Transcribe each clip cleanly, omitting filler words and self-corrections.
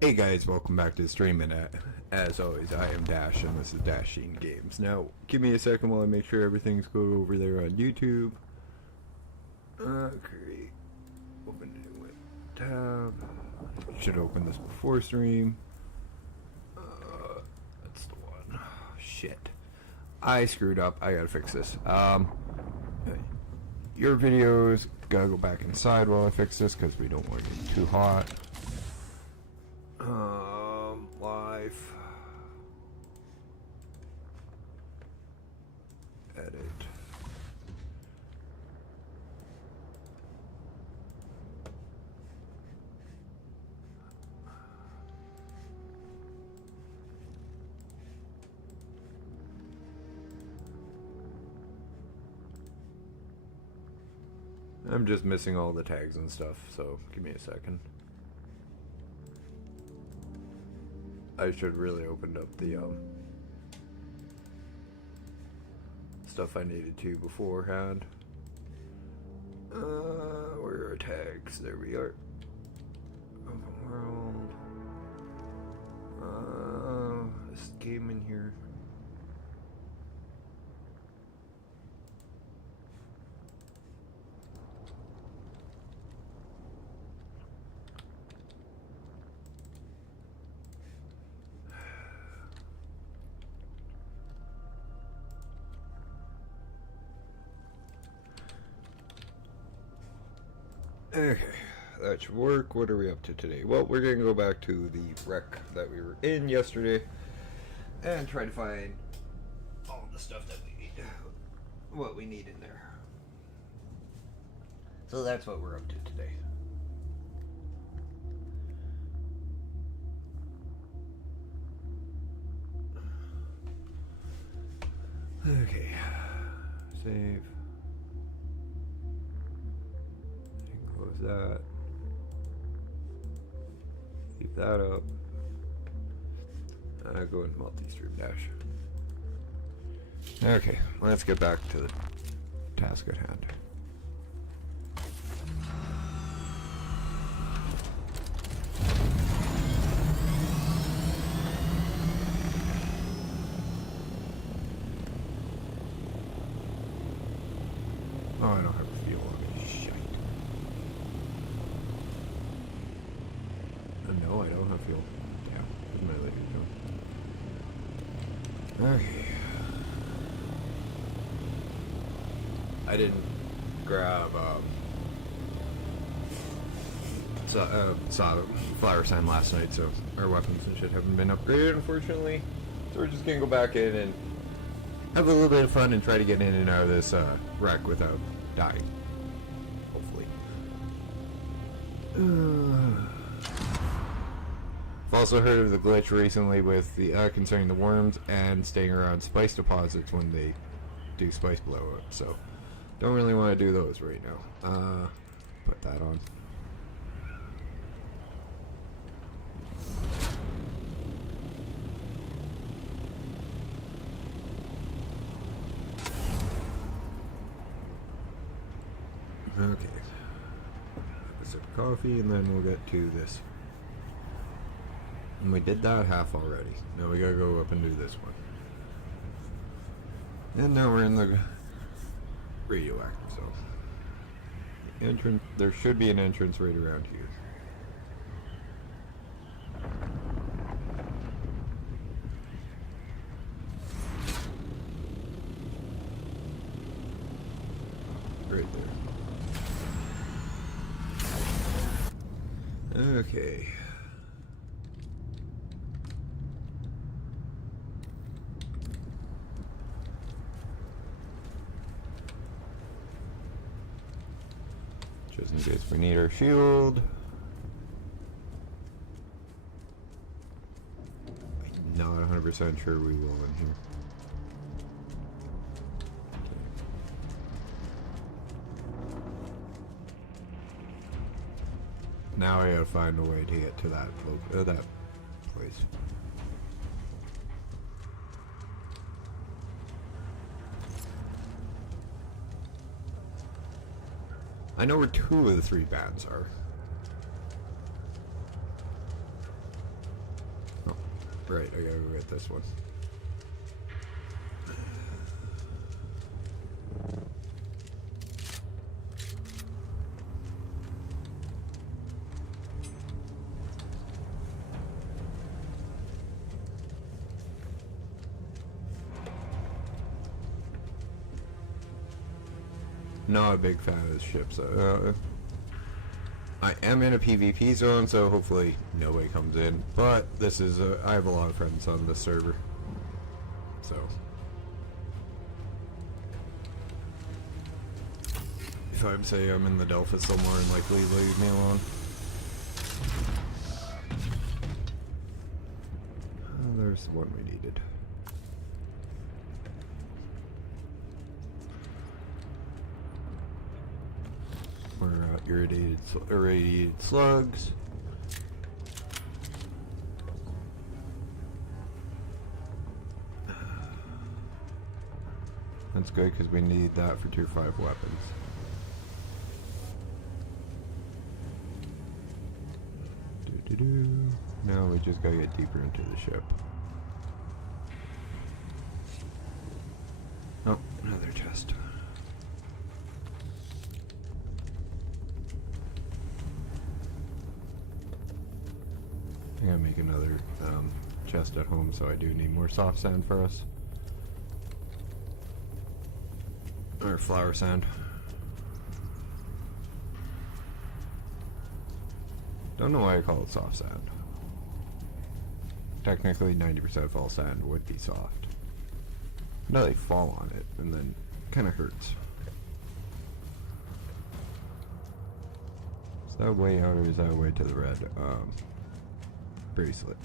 Hey guys, welcome back to the stream, and as always, I am Dash, and this is Dashing Games. Now, give me a second while I make sure everything's good over there on YouTube. Create, open a new tab. Should open this before stream. That's the one. Shit. I screwed up. I gotta fix this. Your videos gotta go back inside while I fix this because we don't want it to get too hot. Live. Edit. I'm just missing all the tags and stuff, so give me a second. I should really opened up the stuff I needed to beforehand. Where are tags? There we are. Open world. This game in here. Okay, that should work. What are we up to today? Well, we're going to go back to the wreck that we were in yesterday and try to find all the stuff that we need, what we need in there. So that's what we're up to today. Okay, save. Close that. Keep that up. Go in multi-stream dash. Okay, let's get back to the task at hand. Oh, I don't have a fuel on me. Shite. No, I don't have fuel. Damn. What am I letting do? Okay. I didn't grab saw flower sign last night, so our weapons and shit haven't been upgraded, unfortunately. So we're just gonna go back in and have a little bit of fun and try to get in and out of this wreck without dying. Hopefully. I've also heard of the glitch recently with the concerning the worms and staying around spice deposits when they do spice blow up, so don't really want to do those right now. Put that on. Okay. A sip of coffee and then we'll get to this. And we did that half already. Now we gotta go up and do this one. And now we're in the radioactive zone. Entrance. There should be an entrance right around here. Right there. Okay. Just in case we need our shield. I'm not 100% sure we will in here. Now I gotta find a way to get to that place. I know where two of the three bands are. Right, I gotta go get this one. Not a big fan of this ship, so I am in a PvP zone, so hopefully nobody comes in. But this is I have a lot of friends on this server, so if I say I'm in the Delta somewhere, and likely leave me alone. Oh, there's the one we needed. Or irradiated slugs. That's good because we need that for tier 5 weapons. Now we just gotta get deeper into the ship. Oh, another chest. I gotta make another chest at home, so I do need more soft sand for us. Or flower sand. Don't know why I call it soft sand. Technically 90% of all sand would be soft. No, they fall on it, and then it kinda hurts. Is that way out, or is that way to the red? Bracelet.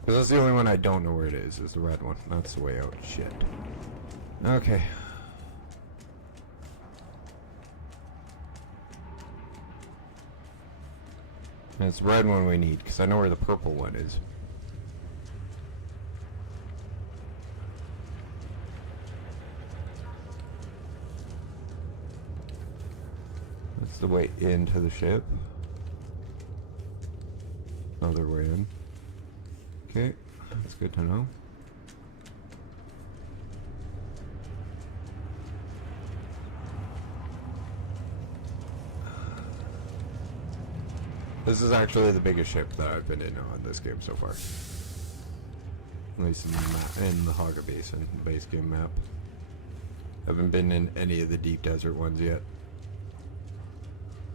Because that's the only one I don't know where it is the red one. That's the way out. Shit. Okay. And it's the red one we need, because I know where the purple one is. That's the way into the ship. Another way in. Okay, that's good to know. This is actually the biggest ship that I've been in on this game so far. At least in the map, in the Haga Basin base game map. Haven't been in any of the deep desert ones yet.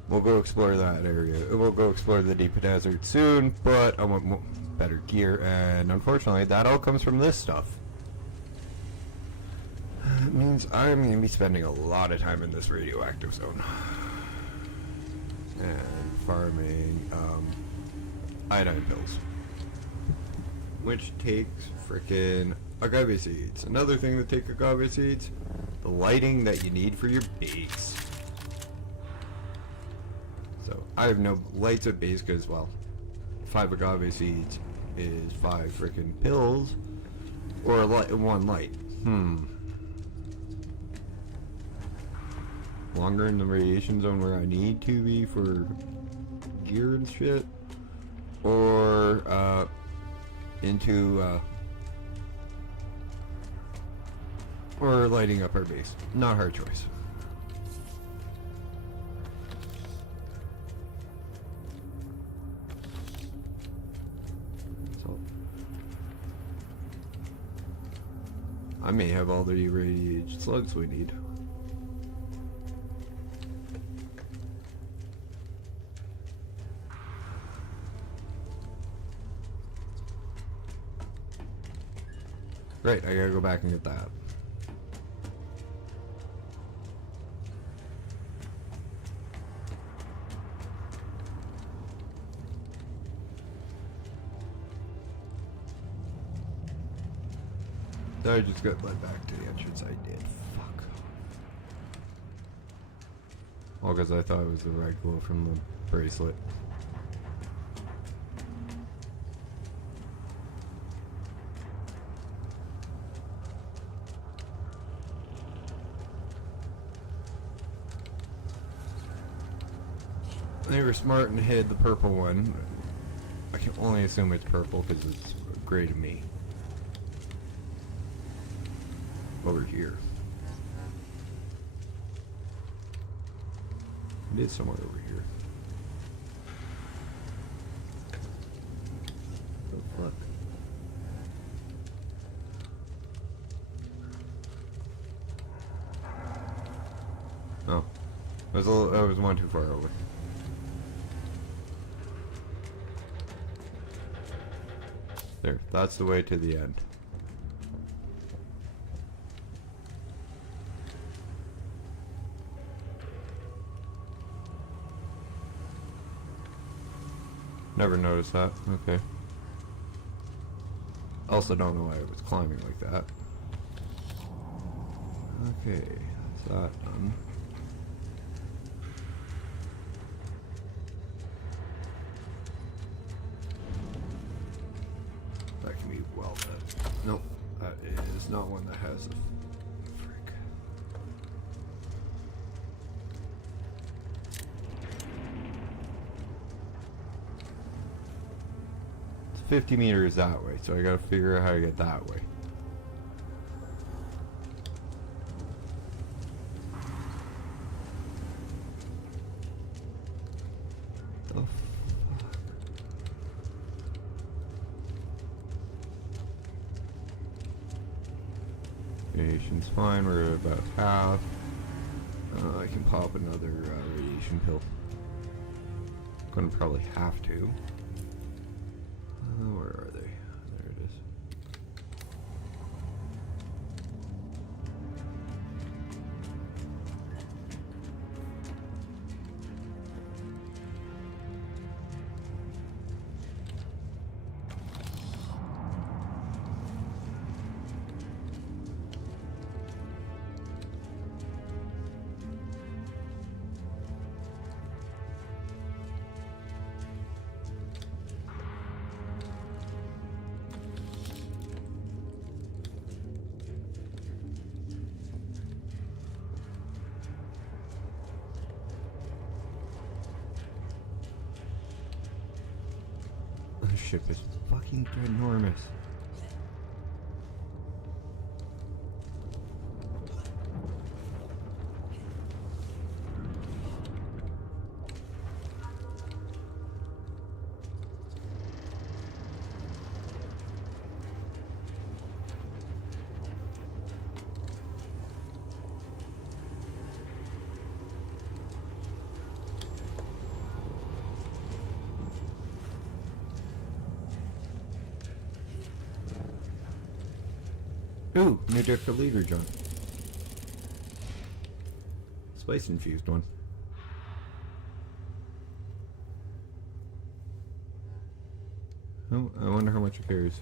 We'll go explore that area. We'll go explore the deep desert soon, but I want better gear, and unfortunately that all comes from this stuff. It means I'm going to be spending a lot of time in this radioactive zone. And farming iodine pills. Which takes frickin' agave seeds. Another thing that take agave seeds, the lighting that you need for your base. So I have no lights at base because, well, 5 agave seeds is 5 freaking pills, or one light. Longer in the radiation zone where I need to be for gear and shit, or or lighting up our base. Not a hard choice. I may have all the irradiated slugs we need. Great, I gotta go back and get that. I just got led back to the entrance. I did. Fuck. All because I thought it was the red glow from the bracelet. They were smart and hid the purple one. I can only assume it's purple because it's gray to me. Over here. It is somewhere over here. The fuck? Oh. I was one too far over. There, that's the way to the end. Never noticed that. Okay. Also don't know why I was climbing like that. Okay, that's that done. That can be well done. Nope, that is not one that has a frick. It's 50 meters that way, so I gotta figure out how to get that way. Radiation's fine, we're at about half. I can pop another radiation pill. Gonna probably have to. Where are they? There it is. This ship is fucking enormous. Ooh, new different leader, John. Spice infused one. Oh, I wonder how much it carries.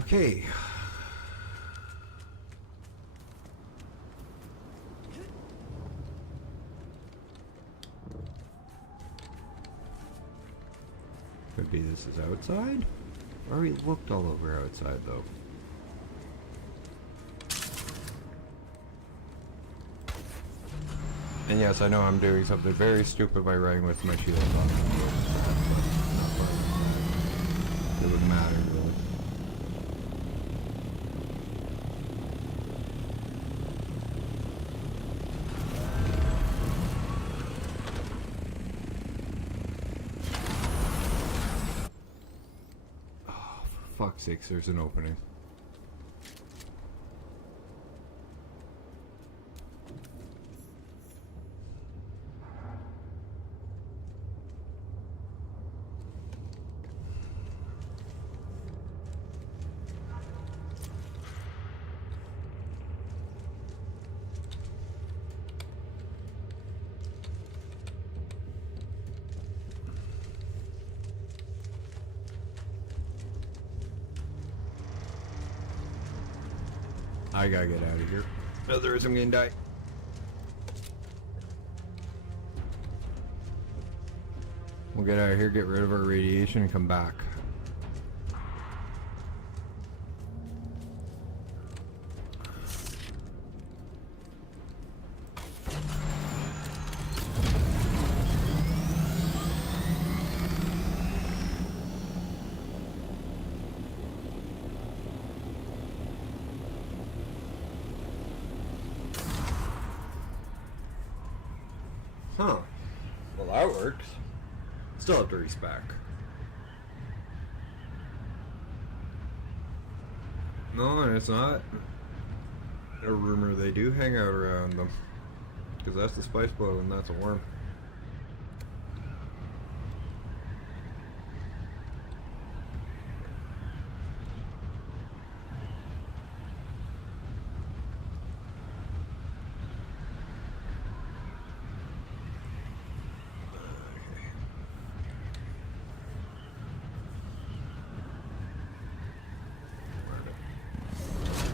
Okay. Could be this is outside? I already looked all over outside though. And yes, I know I'm doing something very stupid by running with my shield on. It wouldn't matter really. Fuck's sakes, there's an opening. I gotta get out of here. Otherwise I'm gonna die. We'll get out of here, get rid of our radiation, and come back. Huh. Well, that works. Still have to respec. No, and it's not a rumor. They do hang out around them. Because that's the spice blow and that's a worm.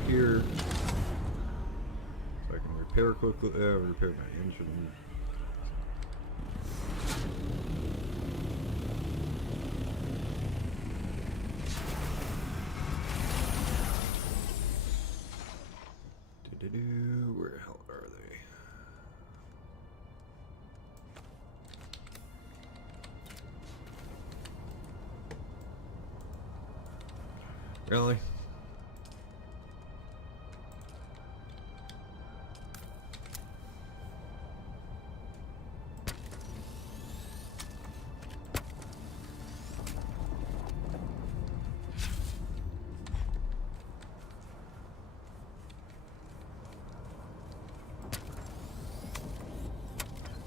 Here, so I can repair quickly. Repair my engine. Where the hell are they? Really?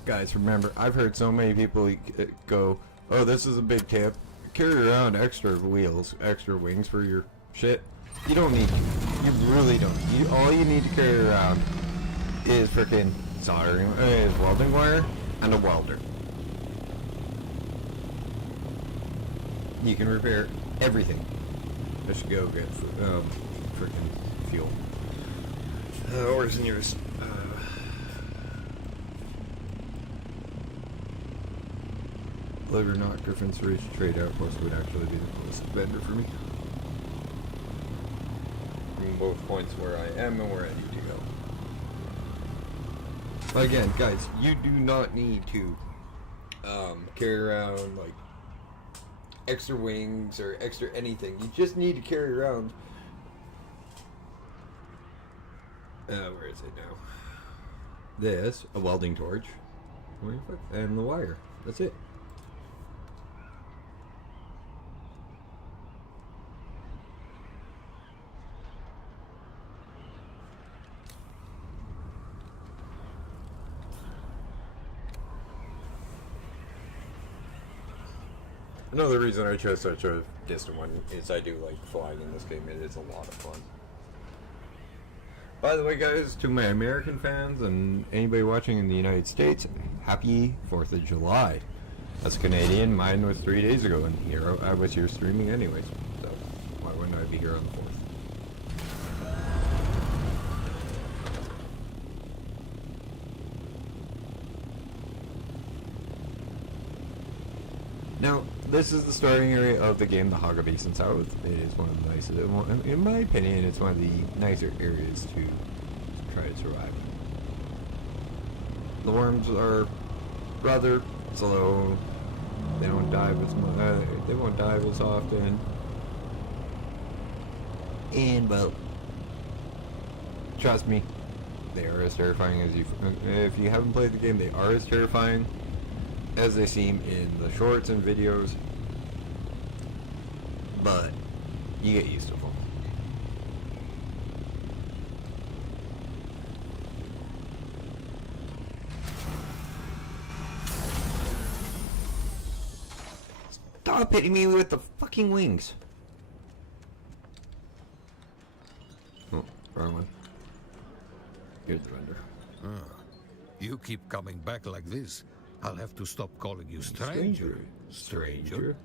Guys, remember, I've heard so many people go, oh, this is a big tip. Carry around extra wheels, extra wings for your shit. You don't need to. You really don't. All you need to carry around is freaking soldering, is welding wire, and a welder. You can repair everything. I should go get freaking fuel. Where's the nearest? Believe it or not, Griffin's Ridge Trade Outpost would actually be the closest vendor for me. From both points where I am and where I need to go. But again, guys, you do not need to carry around like extra wings or extra anything. You just need to carry around. Where is it now? This, a welding torch, and the wire. That's it. Another reason I chose such a distant one is I do like flying in this game. It is a lot of fun. By the way, guys, to my American fans and anybody watching in the United States, happy 4th of July. As a Canadian, mine was 3 days ago, and here I was here streaming anyways. So why wouldn't I be here on the 4th? Now, this is the starting area of the game, the Haga Basin South. It is one of the nicest, in my opinion, it's one of the nicer areas to try to survive. The worms are rather slow. They don't dive as much. They won't dive as often. And well, trust me, they are as terrifying as you. If you haven't played the game, they are as terrifying as they seem in the shorts and videos, but you get used to them. Stop hitting me with the fucking wings. Oh, wrong one. Here's the vendor. You keep coming back like this, I'll have to stop calling you stranger. Stranger?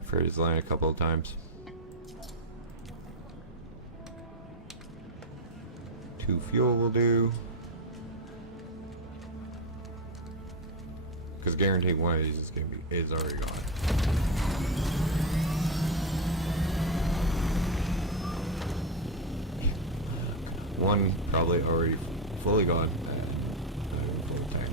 I've heard his line a couple of times. 2 fuel will do. Because guaranteed one of these is already gone. One probably already fully gone. Full tank.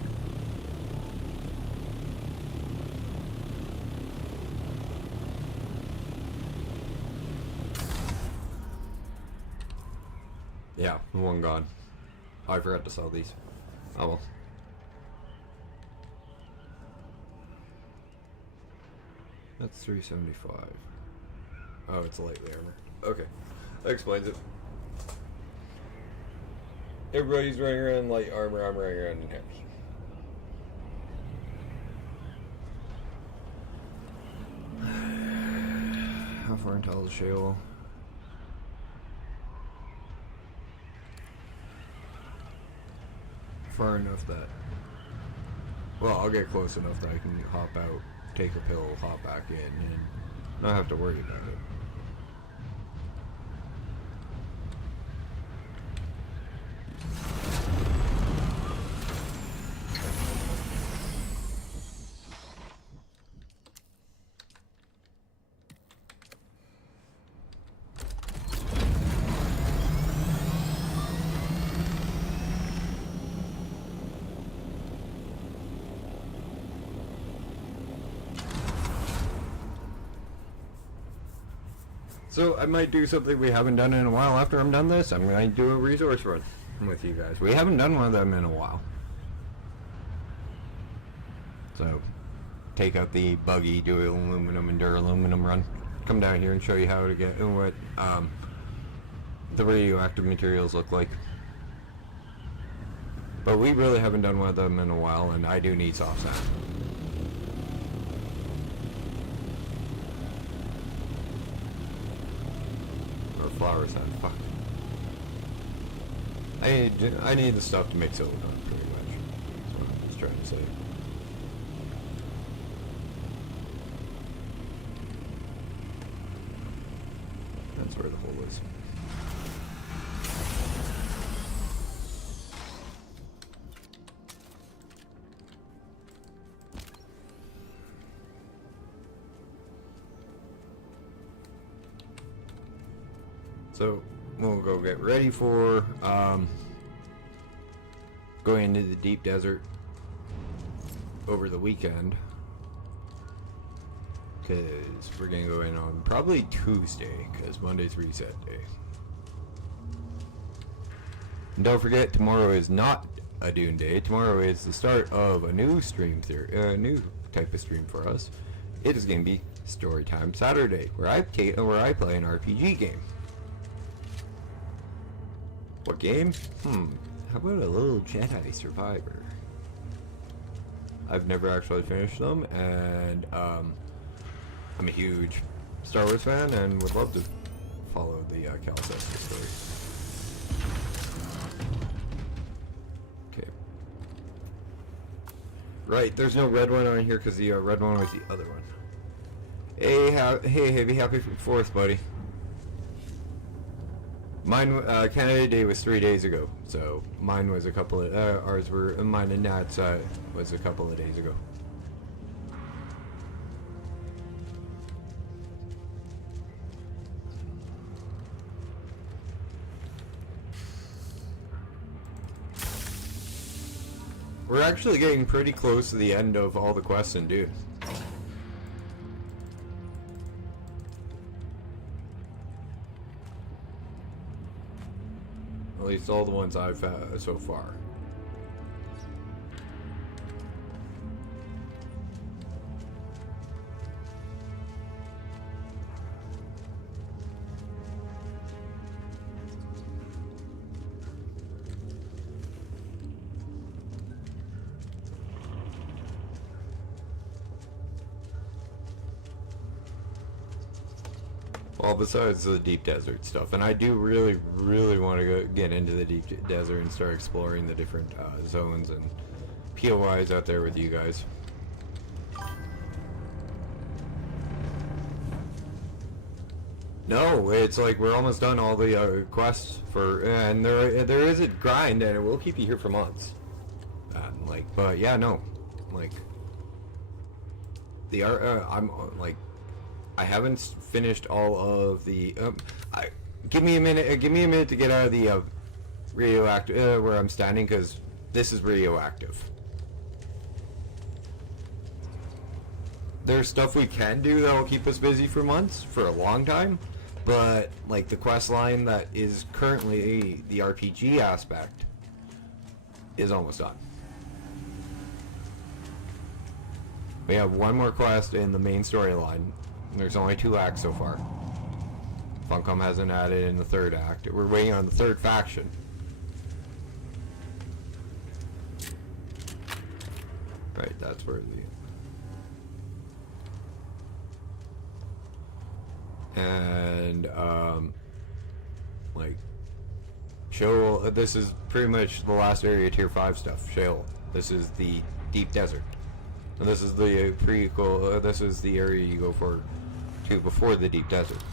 Yeah, one gone. Oh, I forgot to sell these. Oh well. That's 375. Oh, it's lightly armor. Okay. That explains it. Everybody's running around in light armor, I'm running around in heavy. How far into all the shale? Far enough that... Well, I'll get close enough that I can hop out, take a pill, hop back in, and not have to worry about it. So I might do something we haven't done in a while. After I'm done this, I'm going to do a resource run with you guys. We haven't done one of them in a while. So take out the buggy, do an aluminum and duraluminum run. Come down here and show you how to get what the radioactive materials look like. But we really haven't done one of them in a while, and I do need soft sand. Flower sand, fuck. I need the stuff to make silicone, pretty much. That's what I was trying to say. That's where the hole is. So we'll go get ready for going into the deep desert over the weekend, because we're gonna go in on probably Tuesday, because Monday's reset day. And don't forget, tomorrow is not a Dune day. Tomorrow is the start of a new stream a new type of stream for us. It is gonna be Storytime Saturday, where I play an RPG game. What game? How about a little Jedi Survivor? I've never actually finished them, and I'm a huge Star Wars fan and would love to follow the Cal Kestis story. Okay. Right, there's no red one on here because the red one was the other one. Hey, Heavy, happy 4th, buddy. Mine, Canada Day was 3 days ago, so mine was a couple of, mine and Nat's, was a couple of days ago. We're actually getting pretty close to the end of all the quests in Dune. At least all the ones I've had so far. Well, besides the deep desert stuff, and I do really want to get into the deep desert and start exploring the different zones and POIs out there with you guys. No, it's like we're almost done all the quests for, and there is a grind, and it will keep you here for months. But yeah, no, like the I'm like. I haven't finished all of the. Give me a minute. Give me a minute to get out of the radioactive where I'm standing, because this is radioactive. There's stuff we can do that will keep us busy for months, for a long time, but like the quest line that is currently the RPG aspect is almost done. We have one more quest in the main storyline. There's only 2 acts so far. Funcom hasn't added in the 3rd act. We're waiting on the 3rd faction. Right, that's where the... And, like... Sheol, this is pretty much the last area tier 5 stuff. Sheol. This is the deep desert. And this is the prequel, this is the area you go to before the deep desert.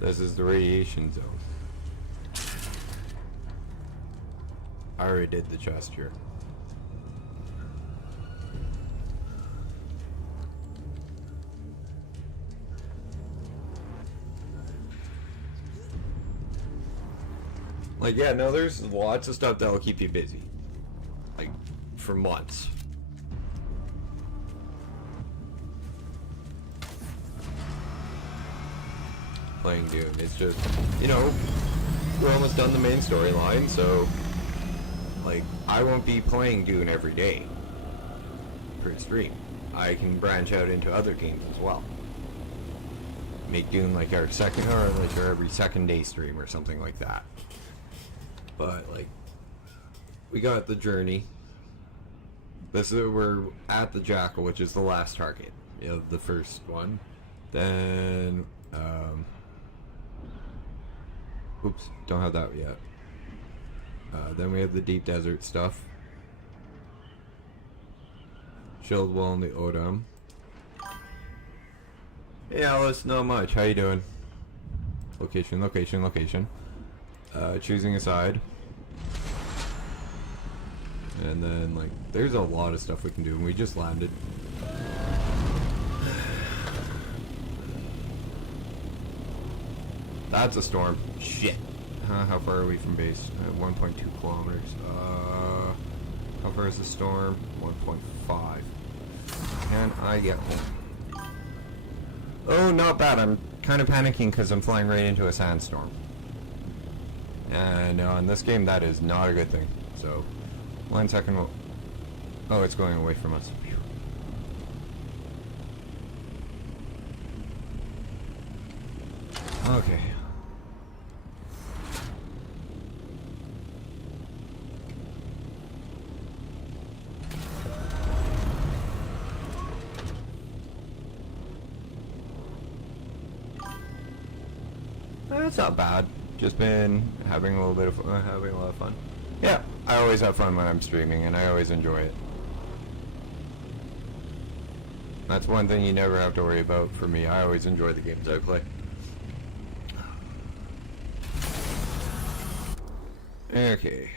This is the radiation zone. I already did the chest here. Like, yeah, no, there's lots of stuff that'll keep you busy. Like, for months. Playing Dune, it's just, you know, we're almost done the main storyline, so, like, I won't be playing Dune every day per stream. I can branch out into other games as well. Make Dune like our second, or like our every second day stream or something like that. But, like, we got the journey. We're at the Jackal, which is the last target of the first one. Then, oops, don't have that yet. Then we have the deep desert stuff. Shield wall and the Odom. Hey Alice, not much. How you doing? Location, location, location. Choosing a side. And then, like, there's a lot of stuff we can do, and we just landed. That's a storm. Shit. How far are we from base? 1.2 kilometers. How far is the storm? 1.5. Can I get home? Oh, not bad. I'm kind of panicking because I'm flying right into a sandstorm. And in this game, that is not a good thing. So, 1 second. Oh, it's going away from us. Phew. Okay. That's not bad. Just been having a little bit of having a lot of fun. Yeah, I always have fun when I'm streaming, and I always enjoy it. That's one thing you never have to worry about for me. I always enjoy the games I play. Okay.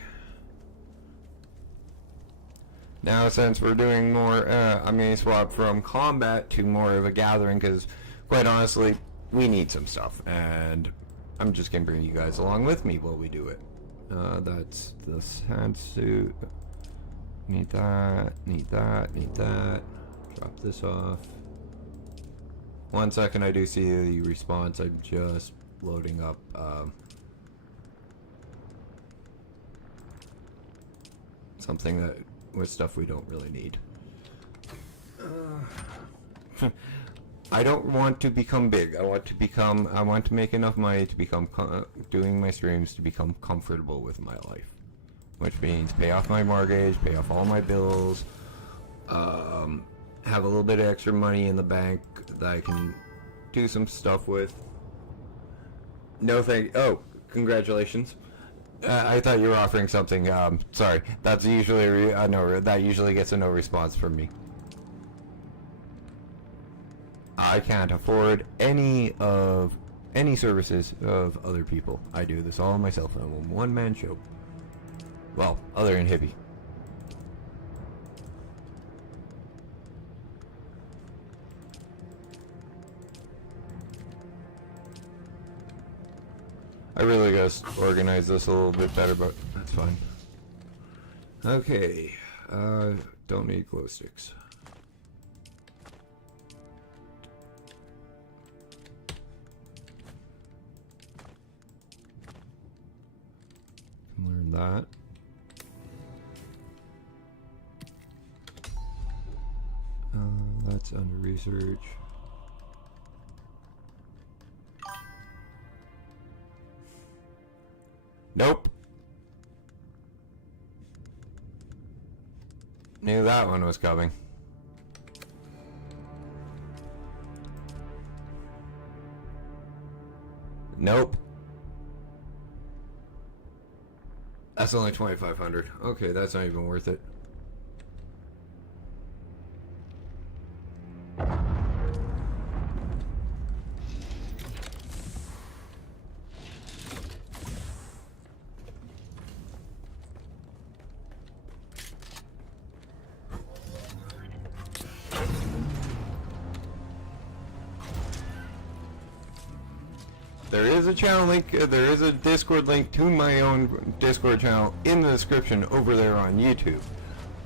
Now, since we're doing more, I'm going to swap from combat to more of a gathering, because, quite honestly, we need some stuff, and I'm just going to bring you guys along with me while we do it. That's the sand suit. Need that, need that, need that. Drop this off. 1 second, I do see the response. I'm just loading up, something that with stuff we don't really need. I don't want to become big. I want to make enough money to become doing my streams to become comfortable with my life, which means pay off my mortgage, pay off all my bills, have a little bit of extra money in the bank that I can do some stuff with. No thank. Oh, congratulations. I thought you were offering something. Sorry. That's usually no. That usually gets a no response from me. I can't afford any services of other people. I do this all myself. I'm a one-man show. Well, other than Hippie. I really gotta organize this a little bit better, but that's fine. Okay, don't need glow sticks. that. That's under research. Nope. Knew that one was coming. Nope. That's only 2,500. Okay, that's not even worth it. There is a channel link, there is a Discord link to my own Discord channel in the description over there on YouTube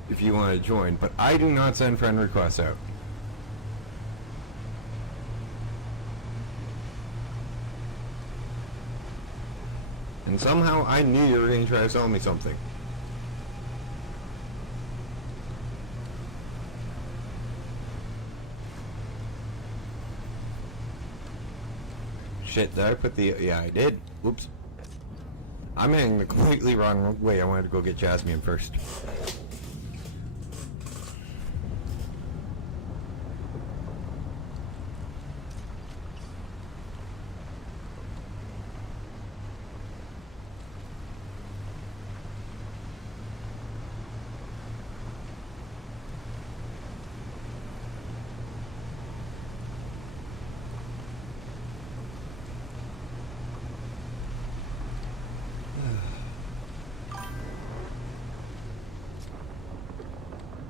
if you want to join, but I do not send friend requests out. And somehow I knew you were going to try to sell me something. Shit, did I put the... Yeah, I did. Whoops. I'm heading the completely wrong way. I wanted to go get Jasmine first.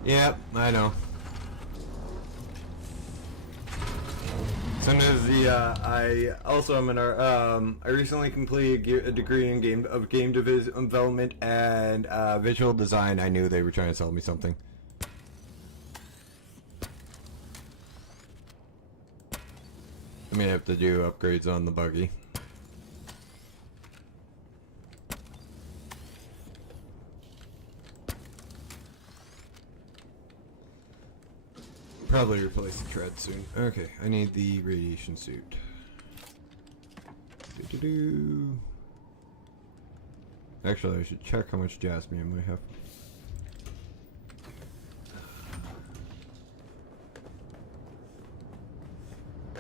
Yep, I know. Sometimes I also am I recently completed a degree in game development and visual design. I knew they were trying to sell me something. I may have to do upgrades on the buggy. Probably replace the tread soon. Okay, I need the radiation suit. Do-do-do. Actually, I should check how much jasmine I have.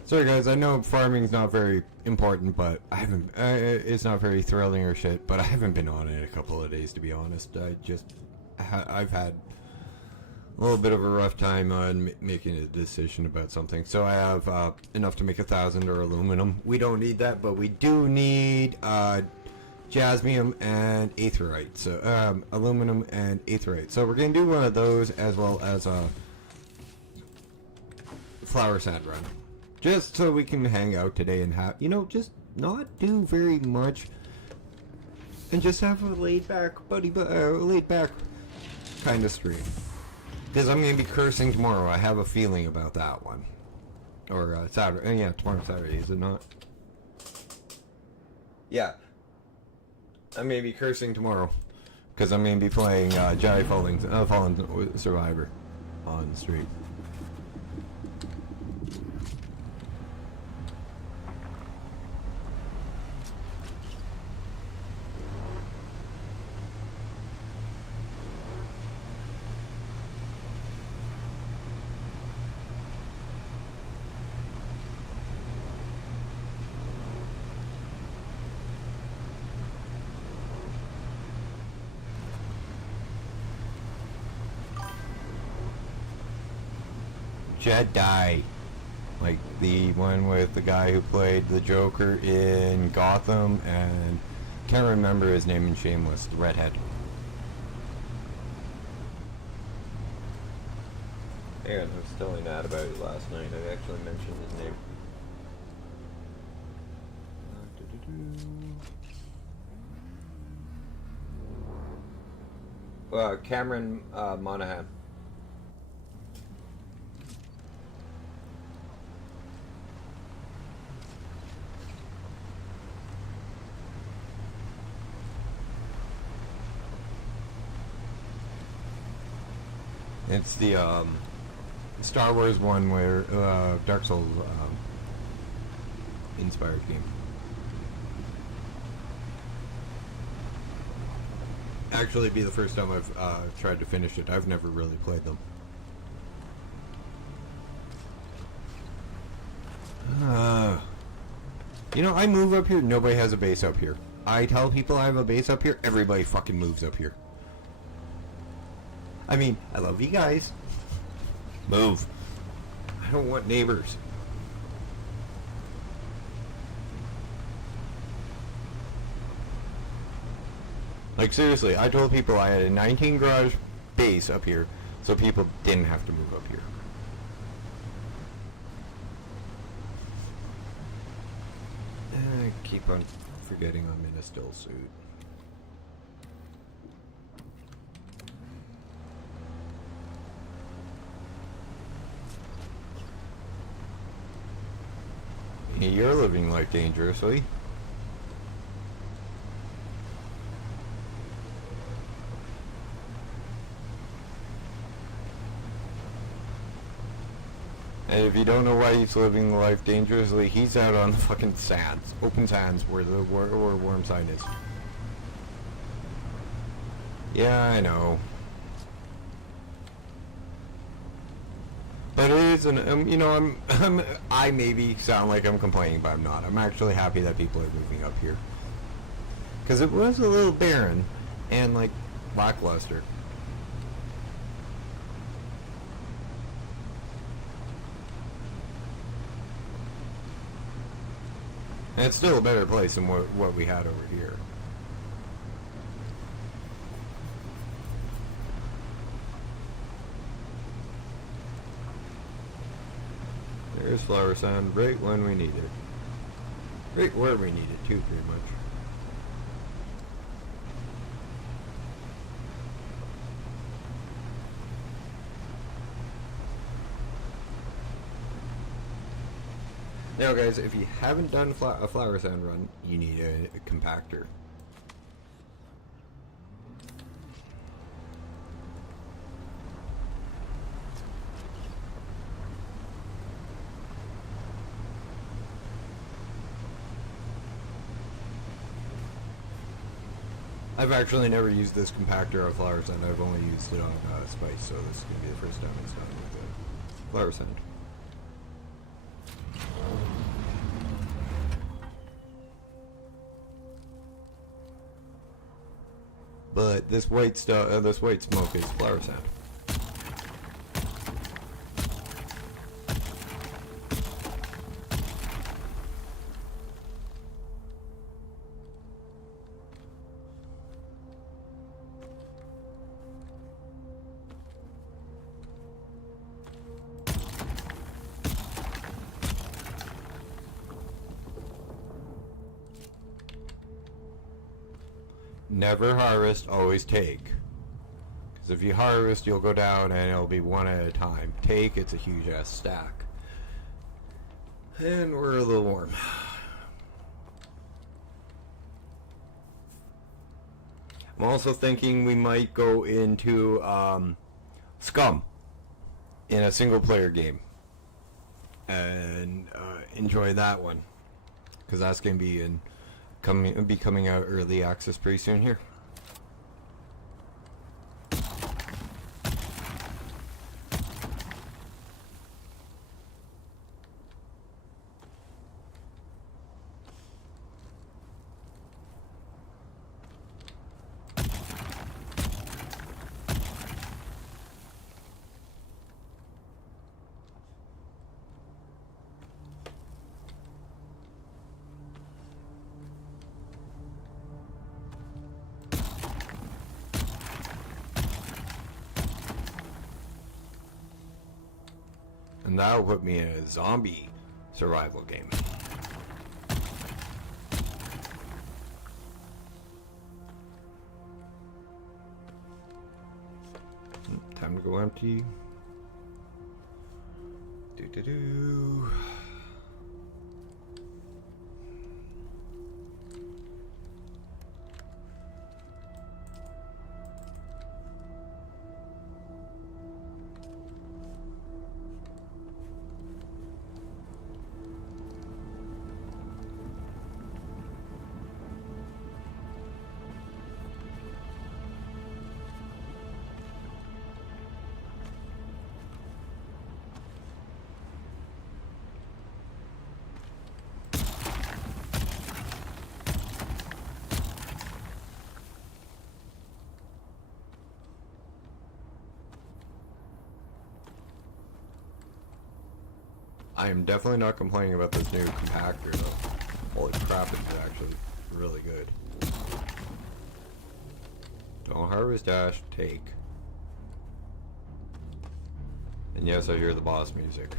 Sorry guys, I know farming's not very important, but I haven't, it's not very thrilling or shit, but I haven't been on it a couple of days to be honest. I've had a little bit of a rough time on making a decision about something. So I have enough to make 1,000 or aluminum. We don't need that, but we do need jasmium and aetherite. So aluminum and aetherite. So we're gonna do one of those as well as a flower sand run, just so we can hang out today and have, you know, just not do very much and just have a laid back laid back kind of stream. Because I'm going to be cursing tomorrow. I have a feeling about that one. Or Saturday. Yeah, tomorrow's Saturday, is it not? Yeah. I may be cursing tomorrow. Because I'm going to be playing Jedi Fallen Survivor on the street. Jedi, like the one with the guy who played the Joker in Gotham, and can't remember his name in Shameless, the redhead. Aaron was telling Nat about it last night. I actually mentioned his name. Cameron Monaghan. It's the Star Wars one where Dark Souls inspired game. Actually, it'd be the first time I've tried to finish it. I've never really played them. You know, I move up here. Nobody has a base up here. I tell people I have a base up here. Everybody fucking moves up here. I mean, I love you guys. Move. I don't want neighbors. Like, seriously, I told people I had a 19 garage base up here, so people didn't have to move up here. I keep on forgetting I'm in a still suit. You're living life dangerously. And if you don't know why he's living life dangerously, he's out on the fucking sands. Open sands where the worm sign is. Yeah, I know. But it is an, you know, I maybe sound like I'm complaining, but I'm not. I'm actually happy that people are moving up here. Because it was a little barren and, like, lackluster. And it's still a better place than what we had over here. There's flower sound right when we need it. Right where we need it too, pretty much. Now guys, if you haven't done a flower sound run, you need a compactor. I've actually never used this compactor on flower sound. I've only used it on spice, so this is going to be the first time it's done with the flower sound. But this white stuff, this white smoke is flower sound. Never harvest, always take. Because if you harvest, you'll go down and it'll be one at a time. Take, it's a huge ass stack. And we're a little warm. I'm also thinking we might go into Scum in a single player game. And enjoy that one. Because that's going to be coming out early access pretty soon here. And that'll put me in a zombie survival game. Time to go empty. Do. I am definitely not complaining about this new compactor though. Holy crap, it's actually really good. Don't harvest, dash, take. And yes, I hear the boss music.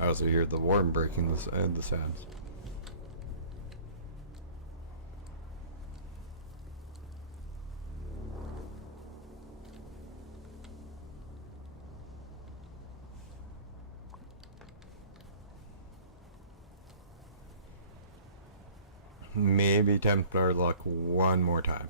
I also hear the worm breaking the sands. Maybe tempt our luck one more time.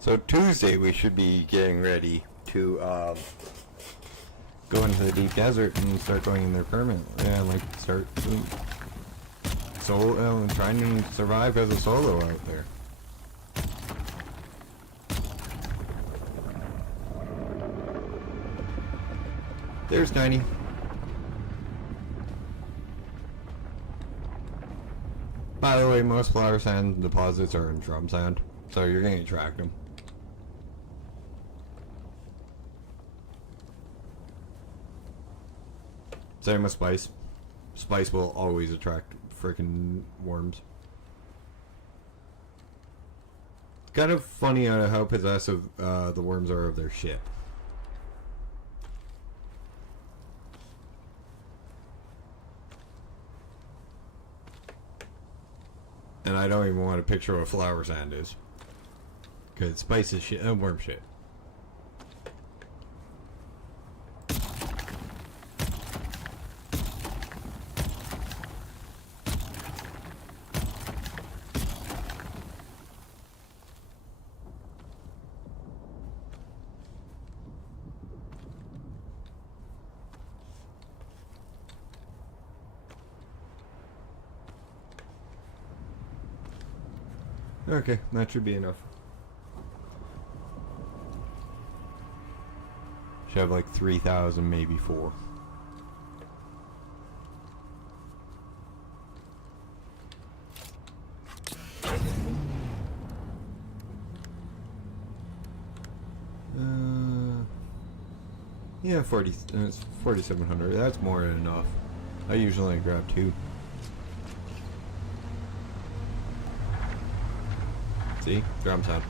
So Tuesday we should be getting ready to go into the deep desert and start going in there permanently. Yeah, like start trying to survive as a solo out there. There's Tiny. By the way, most flower sand deposits are in drum sand, so you're gonna attract them. Same with spice. Spice will always attract freaking worms. Kind of funny how possessive the worms are of their shit. And I don't even want to picture what flower sand is. Because spice is shit and worm shit. Okay, that should be enough. Should have like 3,000, maybe 4. Yeah, 4,700. That's more than enough. I usually grab 2. See? Drum sound.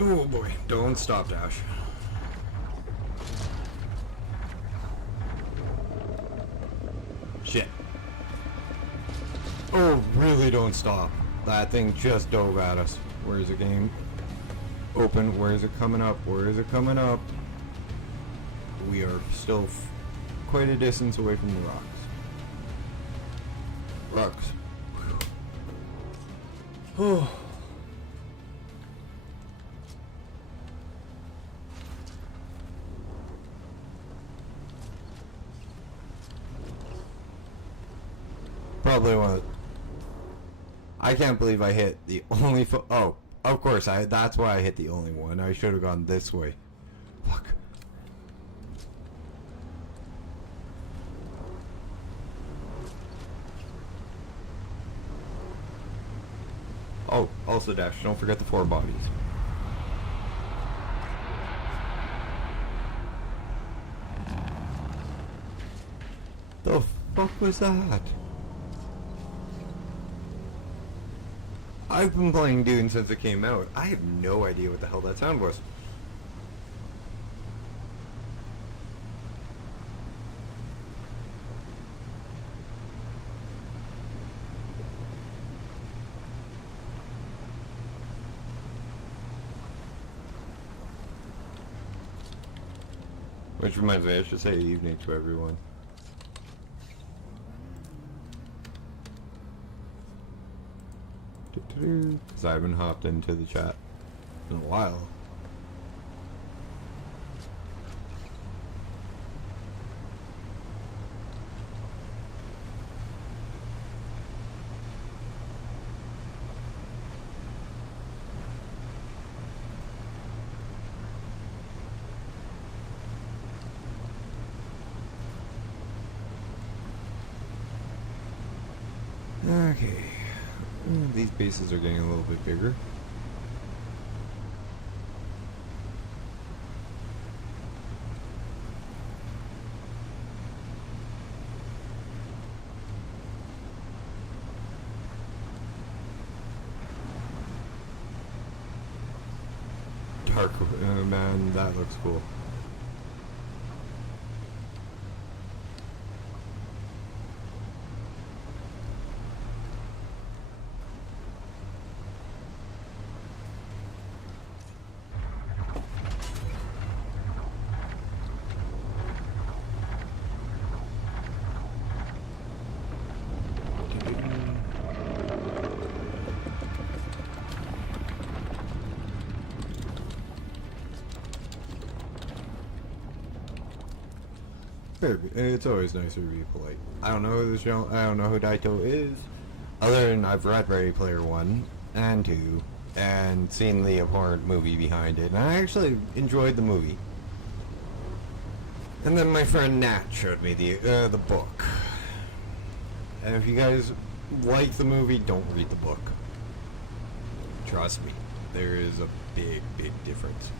Oh boy, don't stop, Dash. Shit. Oh, really don't stop. That thing just dove at us. Where is the game? Open. Where is it coming up? Where is it coming up? We are still quite a distance away from the rocks. Rocks. Oh. Probably one. I can't believe I hit the only oh, of course, that's why I hit the only one. I should have gone this way. Fuck. Oh, also Dash, don't forget the 4 bodies. The fuck was that? I've been playing Dune since it came out. I have no idea what the hell that sound was. Which reminds me, I should say evening to everyone. Because I haven't hopped into the chat in a while. Okay. These bases are getting a little bit bigger. Dark, man, that looks cool. It's always nicer to be polite. I don't know who this I don't know who Daito is, other than I've read Ready Player 1 and 2 and seen the abhorrent movie behind it, and I actually enjoyed the movie. And then my friend Nat showed me the book. And if you guys like the movie, don't read the book. Trust me, there is a big, big difference.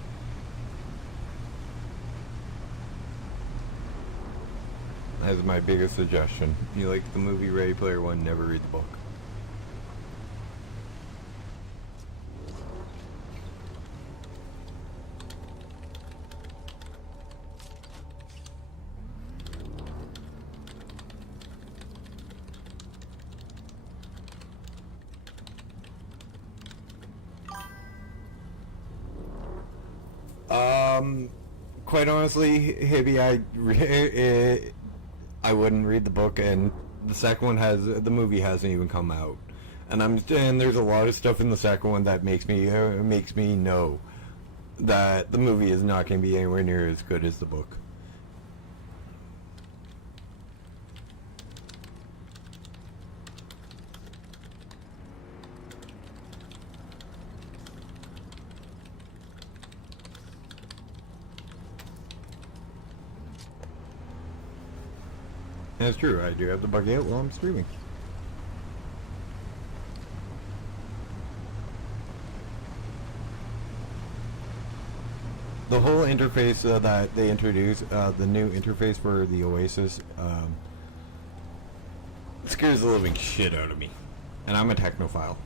That's my biggest suggestion. If you like the movie Ready Player 1, never read the book. Quite honestly, Hibby, I wouldn't read the book, and the second one the movie hasn't even come out, and there's a lot of stuff in the second one that makes me know that the movie is not going to be anywhere near as good as the book. That's true, I do have the bug out while I'm streaming. The whole interface that they introduced, the new interface for the Oasis, scares the living shit out of me. And I'm a technophile.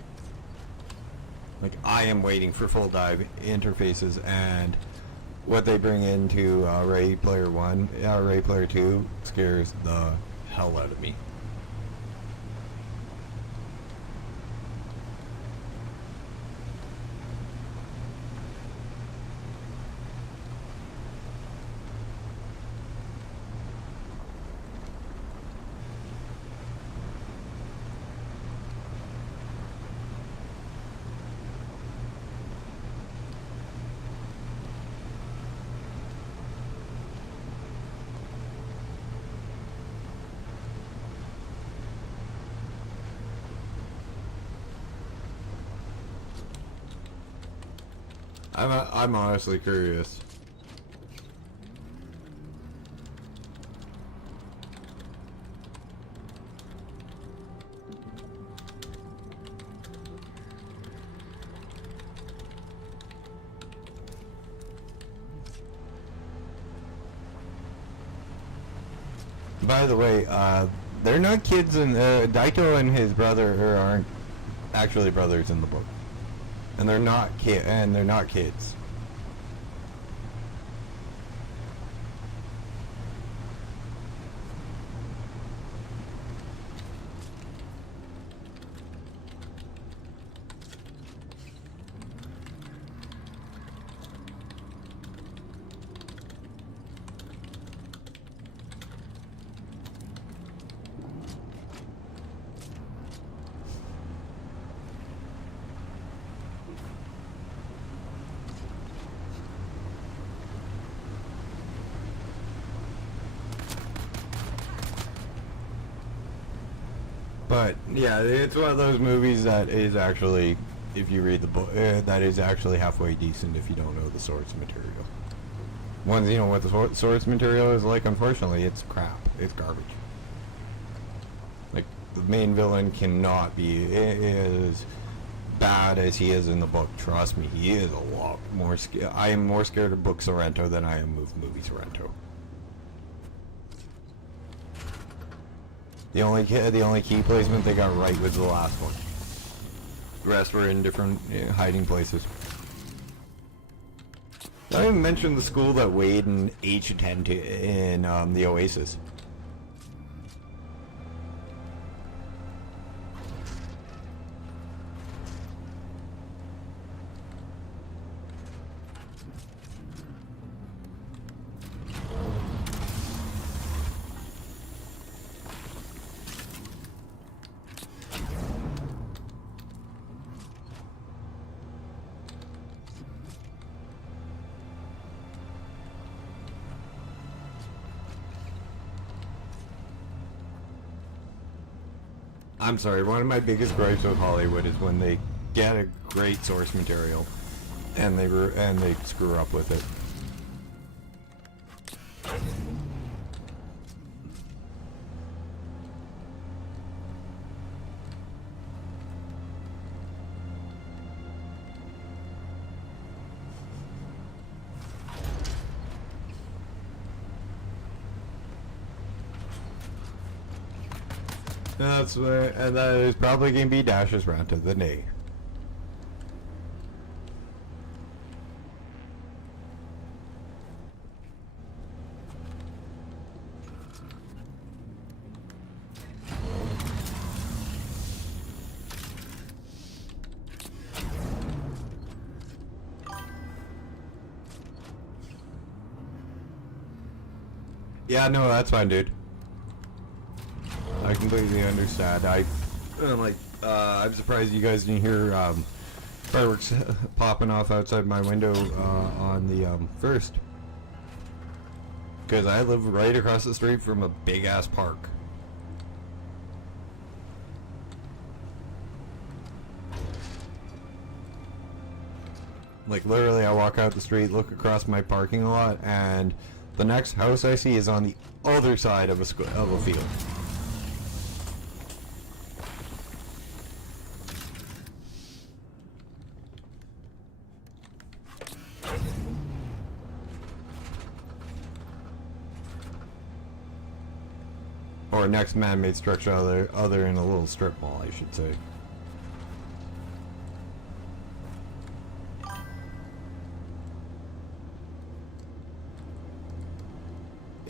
Like, I am waiting for full dive interfaces, and what they bring into Ready Player 1, Ready Player 2 scares the hell out of me. I'm honestly curious. By the way, they're not kids, and Daito and his brother aren't actually brothers in the book, and they're not kids. But yeah, it's one of those movies that is actually, if you read the book, that is actually halfway decent if you don't know the source material. Once you know what the source material is like, unfortunately, it's crap. It's garbage. Like, the main villain cannot be as bad as he is in the book. Trust me, he is a lot more I am more scared of Book Sorrento than I am of movie Sorrento. The only key placement they got right was the last one. The rest were in different hiding places. I didn't even mention the school that Wade and H attend to in the Oasis. I'm sorry, one of my biggest gripes with Hollywood is when they get a great source material and they screw up with it. And that is probably going to be Dash's rant of the day. Yeah, no, that's fine, dude. I completely understand. I'm surprised you guys didn't hear fireworks popping off outside my window on the 1st. Because I live right across the street from a big-ass park. Like, literally, I walk out the street, look across my parking lot, and the next house I see is on the other side of a field. Or next man-made structure other in a little strip mall, I should say.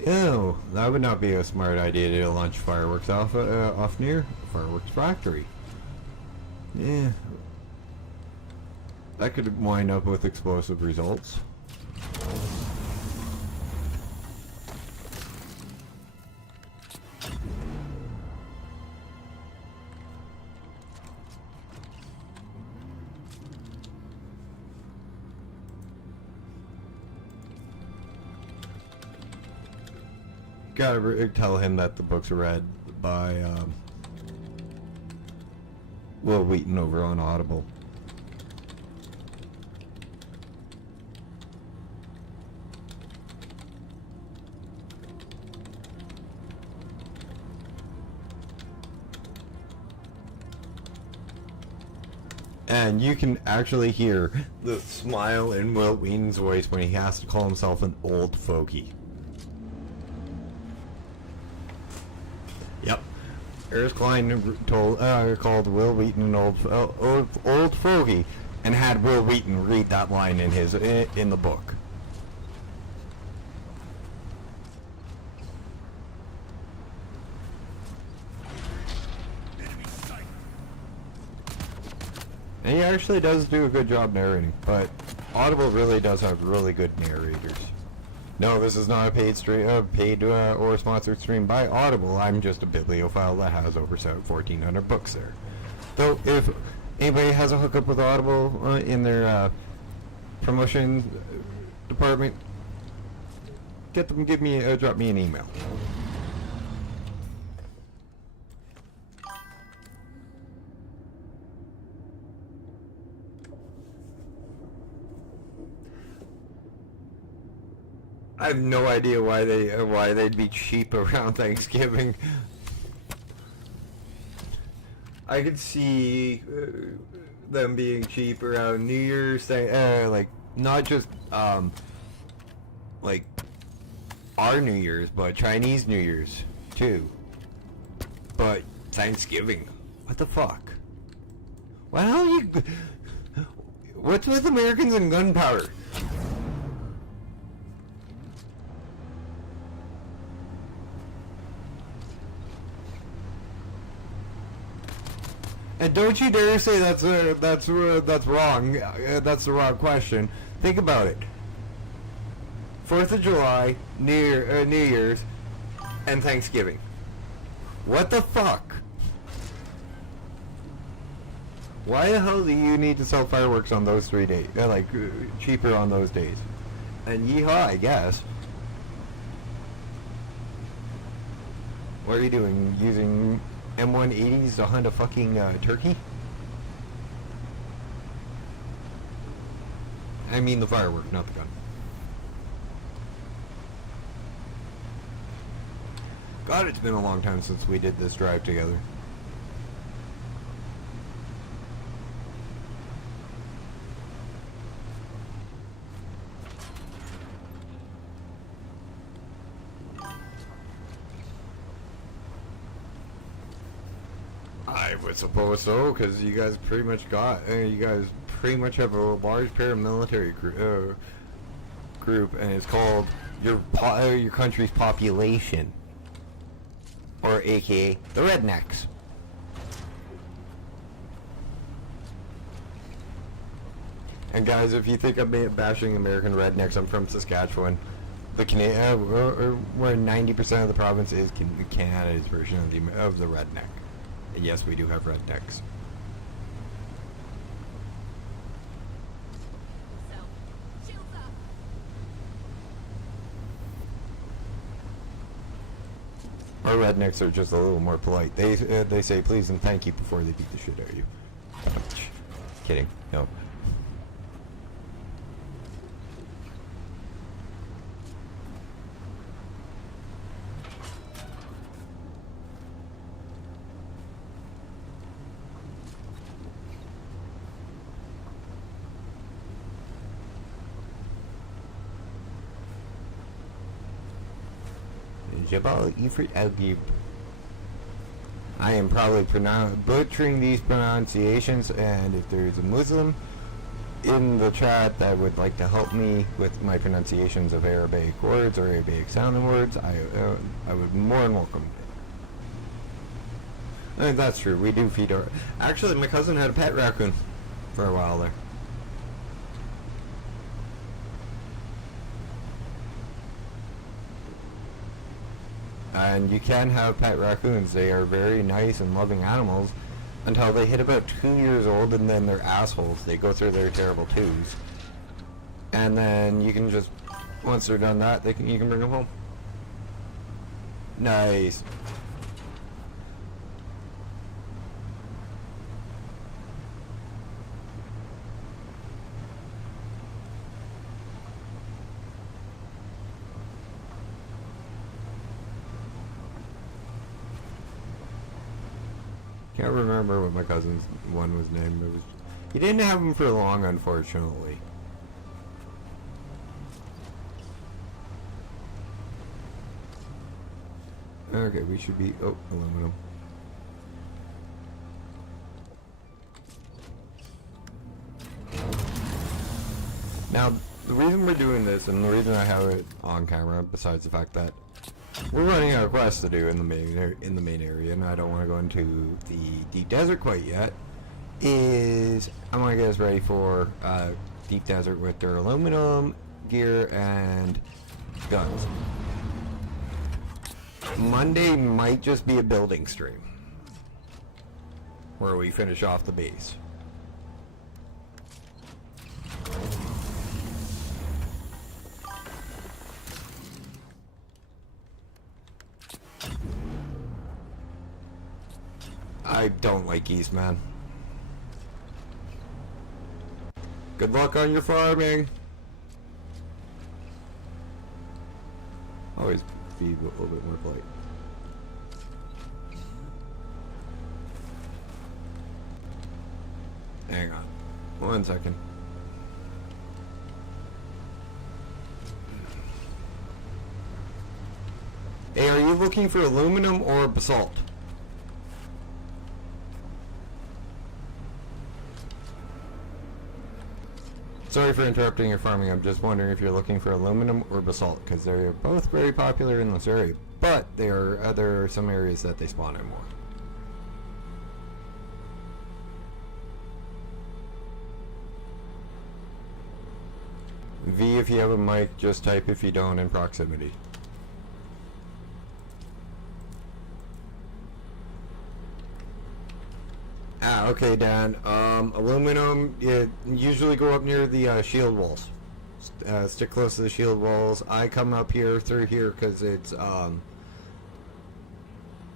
Ew, that would not be a smart idea to launch fireworks off near a fireworks factory. Yeah. That could wind up with explosive results. Gotta tell him that the books are read by Will Wheaton over on Audible. And you can actually hear the smile in Will Wheaton's voice when he has to call himself an old fogey. Yep. Ernest Klein called Will Wheaton an old fogey, and had Will Wheaton read that line in the book. And he actually does do a good job narrating, but Audible really does have really good narrators. No, this is not a paid or sponsored stream by Audible. I'm just a bibliophile that has over 1,400 books there. Though, if anybody has a hookup with Audible in their promotion department, drop me an email. I have no idea why they'd be cheap around Thanksgiving. I could see them being cheap around New Year's, like not just like our New Year's, but Chinese New Year's too. But Thanksgiving, what the fuck? Why the hell you? What's with Americans and gunpowder? And don't you dare say that's wrong. That's the wrong question. Think about it. 4th of July, New Year's, and Thanksgiving. What the fuck? Why the hell do you need to sell fireworks on those 3 days? Cheaper on those days. And yeehaw, I guess. What are you doing? Using M180s to hunt a fucking turkey? I mean the firework, not the gun. God, it's been a long time since we did this drive together. I would suppose so, because you guys pretty much have a large paramilitary group, and it's called your country's population, or AKA the Rednecks. And guys, if you think I'm bashing American rednecks, I'm from Saskatchewan. The where 90% of the province is Canada's version of the redneck. And yes, we do have rednecks. Our rednecks are just a little more polite. They say please and thank you before they beat the shit out of you. Kidding. No. I am probably butchering these pronunciations, and if there's a Muslim in the chat that would like to help me with my pronunciations of Arabic words or Arabic sounding words, I would be more than welcome. That's true, we do feed our... Actually, my cousin had a pet raccoon for a while there. And you can have pet raccoons. They are very nice and loving animals until they hit about 2 years old, and then they're assholes. They go through their terrible twos. And then you can just, once they're done that, you can bring them home. Nice. Can't remember what my cousin's one was named. He didn't have him for long, unfortunately. Okay, we should be... Oh, aluminum. Now, the reason we're doing this, and the reason I have it on camera, besides the fact that we're running out of quests to do in the main area, and I don't want to go into the deep desert quite yet, is I want to get us ready for deep desert with their aluminum gear and guns. Monday might just be a building stream where we finish off the base. I don't like geese, man. Good luck on your farming. Always be a little bit more polite. Hang on. 1 second. Hey, are you looking for aluminum or basalt? Sorry for interrupting your farming. I'm just wondering if you're looking for aluminum or basalt, because they're both very popular in this area, but there are some areas that they spawn in more. V, if you have a mic, just type if you don't in proximity. Ah, okay, Dan. Aluminum, it usually go up near the shield walls. Stick close to the shield walls. I come up here through here because it's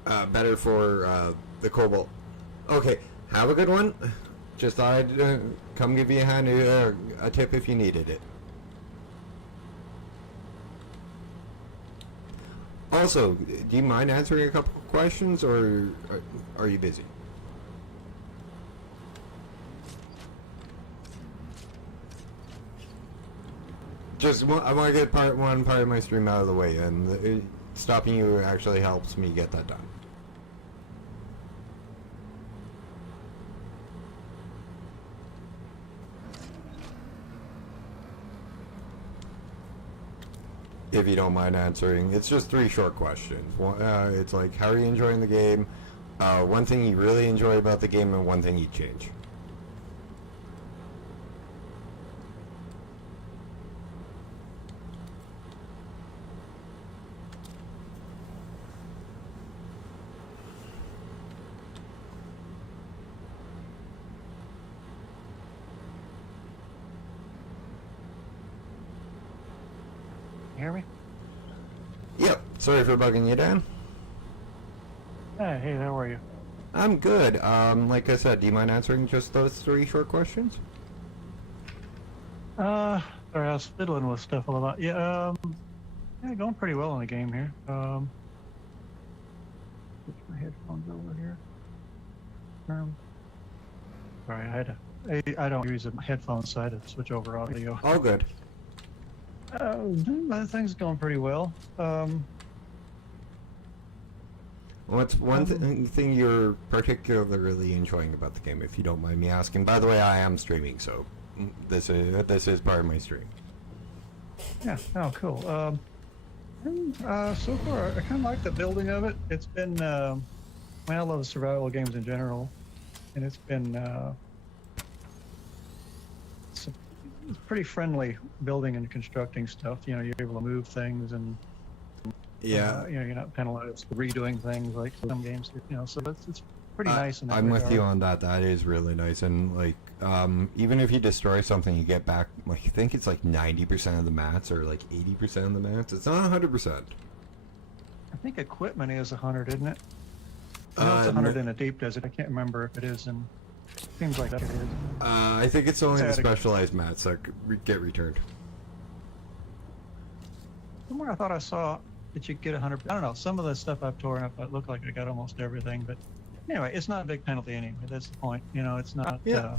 better for the cobalt. Okay, have a good one. Just thought I'd come give you a hand, a tip if you needed it. Also, do you mind answering a couple of questions, or are you busy? Just I want to get one part of my stream out of the way, and stopping you actually helps me get that done. If you don't mind answering, it's just 3 short questions. It's like, how are you enjoying the game? One thing you really enjoy about the game, and one thing you change. Hear me? Yep. Sorry for bugging you, Dan. Hey, how are you? I'm good. Like I said, do you mind answering just those 3 short questions? Sorry, I was fiddling with stuff a lot. Yeah, going pretty well in the game here. Switch my headphones over here. Sorry, I don't use a headphone, so I had to switch over audio. All good. Things going pretty well. What's one thing you're particularly enjoying about the game, if you don't mind me asking? By the way, I am streaming, so this is part of my stream. Yeah. Oh, cool. So far, I kind of like the building of it. It's been, I love survival games in general, and it's been, it's pretty friendly building and constructing stuff. You know, you're able to move things, and yeah, you're not penalized for redoing things like some games. You know, so it's pretty nice. In that I'm regard. with you on that. That is really nice, and like, even if you destroy something, you get back. Like, I think it's like 90% of the mats, or like 80% of the mats. It's not 100%. I think equipment is 100, isn't it? I know it's 100 in a deep desert. I can't remember if it is in. Seems like that it is. I think it's only the specialized mats that get returned. Somewhere I thought I saw that you get 100. I don't know. Some of the stuff I've torn up, it looked like I got almost everything. But anyway, it's not a big penalty anyway. That's the point. You know, it's not. Yeah.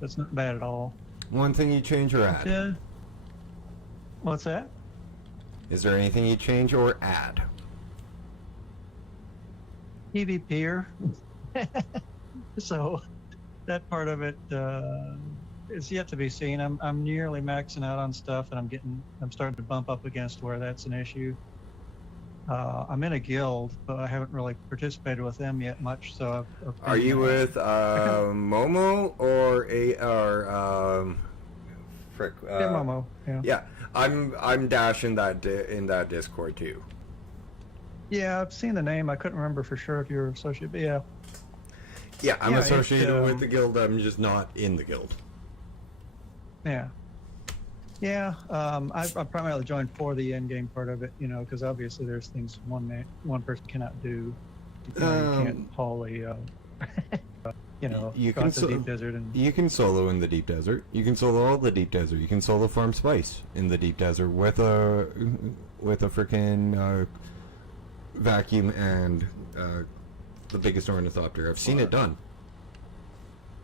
That's not bad at all. One thing you change or add? Yeah. What's that? Is there anything you change or add? PvPer. So that part of it, it's yet to be seen. I'm nearly maxing out on stuff, and I'm starting to bump up against where that's an issue. I'm in a guild, but I haven't really participated with them yet much. So Are you with Momo or frick? yeah, Momo? Yeah. Yeah, I'm dashing that in that Discord too. Yeah, I've seen the name. I couldn't remember for sure if you were associated, but yeah. Yeah, I'm Yeah, associated with the guild. I'm just not in the guild. Yeah. Yeah, I primarily joined for the end game part of it, you know, because obviously there's things one person cannot do. You can't haul a, you know, You across can the deep desert and You can solo in the deep desert. You can solo all the deep desert. You can solo farm spice in the deep desert with a freaking vacuum and the biggest ornithopter. I've seen it done.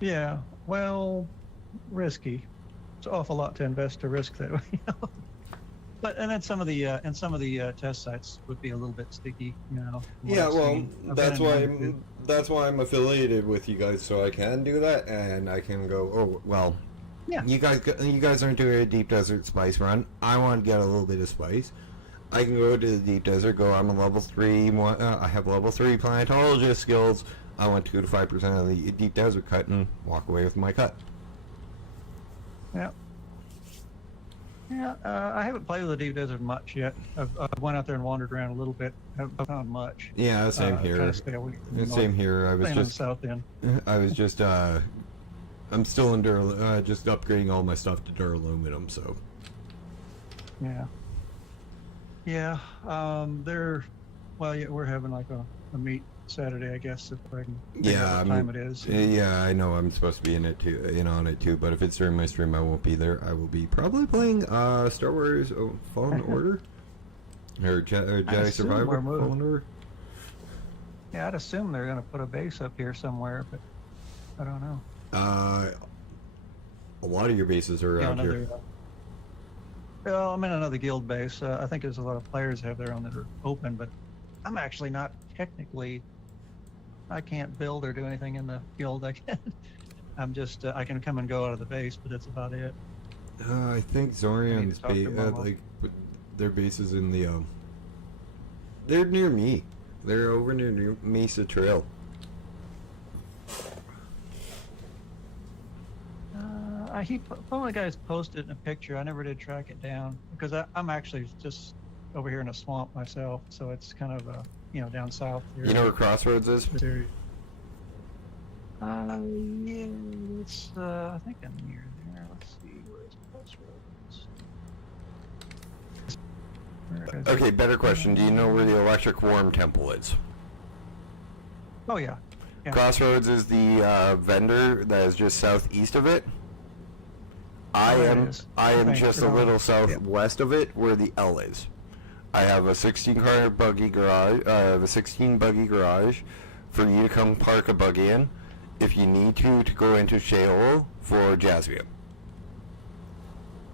yeah, well, risky. It's an awful lot to invest to risk that, you know. But and then some of the test sites would be a little bit sticky, you know. Yeah, well, I've that's been in that's why I'm affiliated with you guys, so I can do that, and I can go. Oh well, Yeah. You guys aren't doing a deep desert spice run. I want to get a little bit of spice. I can go to the deep desert. Go. I'm a level 3. I have level 3 planetologist skills. I want 2 to 5% of the deep desert cut and walk away with my cut. Yeah. Yeah, I haven't played with the deep desert much yet. I went out there and wandered around a little bit. Haven't found much. Yeah, same here. Kind of stay away from the Same north. here. I was Staying on the just. south end. I was just. I'm still in just upgrading all my stuff to duraluminum. So. Yeah. Yeah. Well, yeah, we're having like a meet Saturday, I guess, if I can figure out what time it is. Yeah, I know I'm supposed to be in on it too, but if it's during my stream, I won't be there. I will be probably playing Star Wars Fallen Order or Jedi Survivor Fallen Order. Yeah, I'd assume they're going to put a base up here somewhere, but I don't know. A lot of your bases are around here. Well, I'm in another guild base. I think there's a lot of players have their own that are open, but I'm actually not technically. I can't build or do anything in the guild. I'm just. I can come and go out of the base, but that's about it. I think Zorian's talk to Momo. their base is in the. They're near me. They're over near Mesa Trail. One of the guys posted a picture. I never did track it down because I'm actually just over here in a swamp myself, so it's kind of down south here. You know where Crossroads is? Yeah, it's I think I'm near there. Let's see, where's Crossroads? Okay, better question. Do you know where the electric worm temple is? Oh yeah. Crossroads is the vendor that is just southeast of it. I am just a little southwest of it, where the L is. I have a 16-car buggy garage. I have a 16 buggy garage for you to come park a buggy in, if you need to go into Sheol for Jasmine.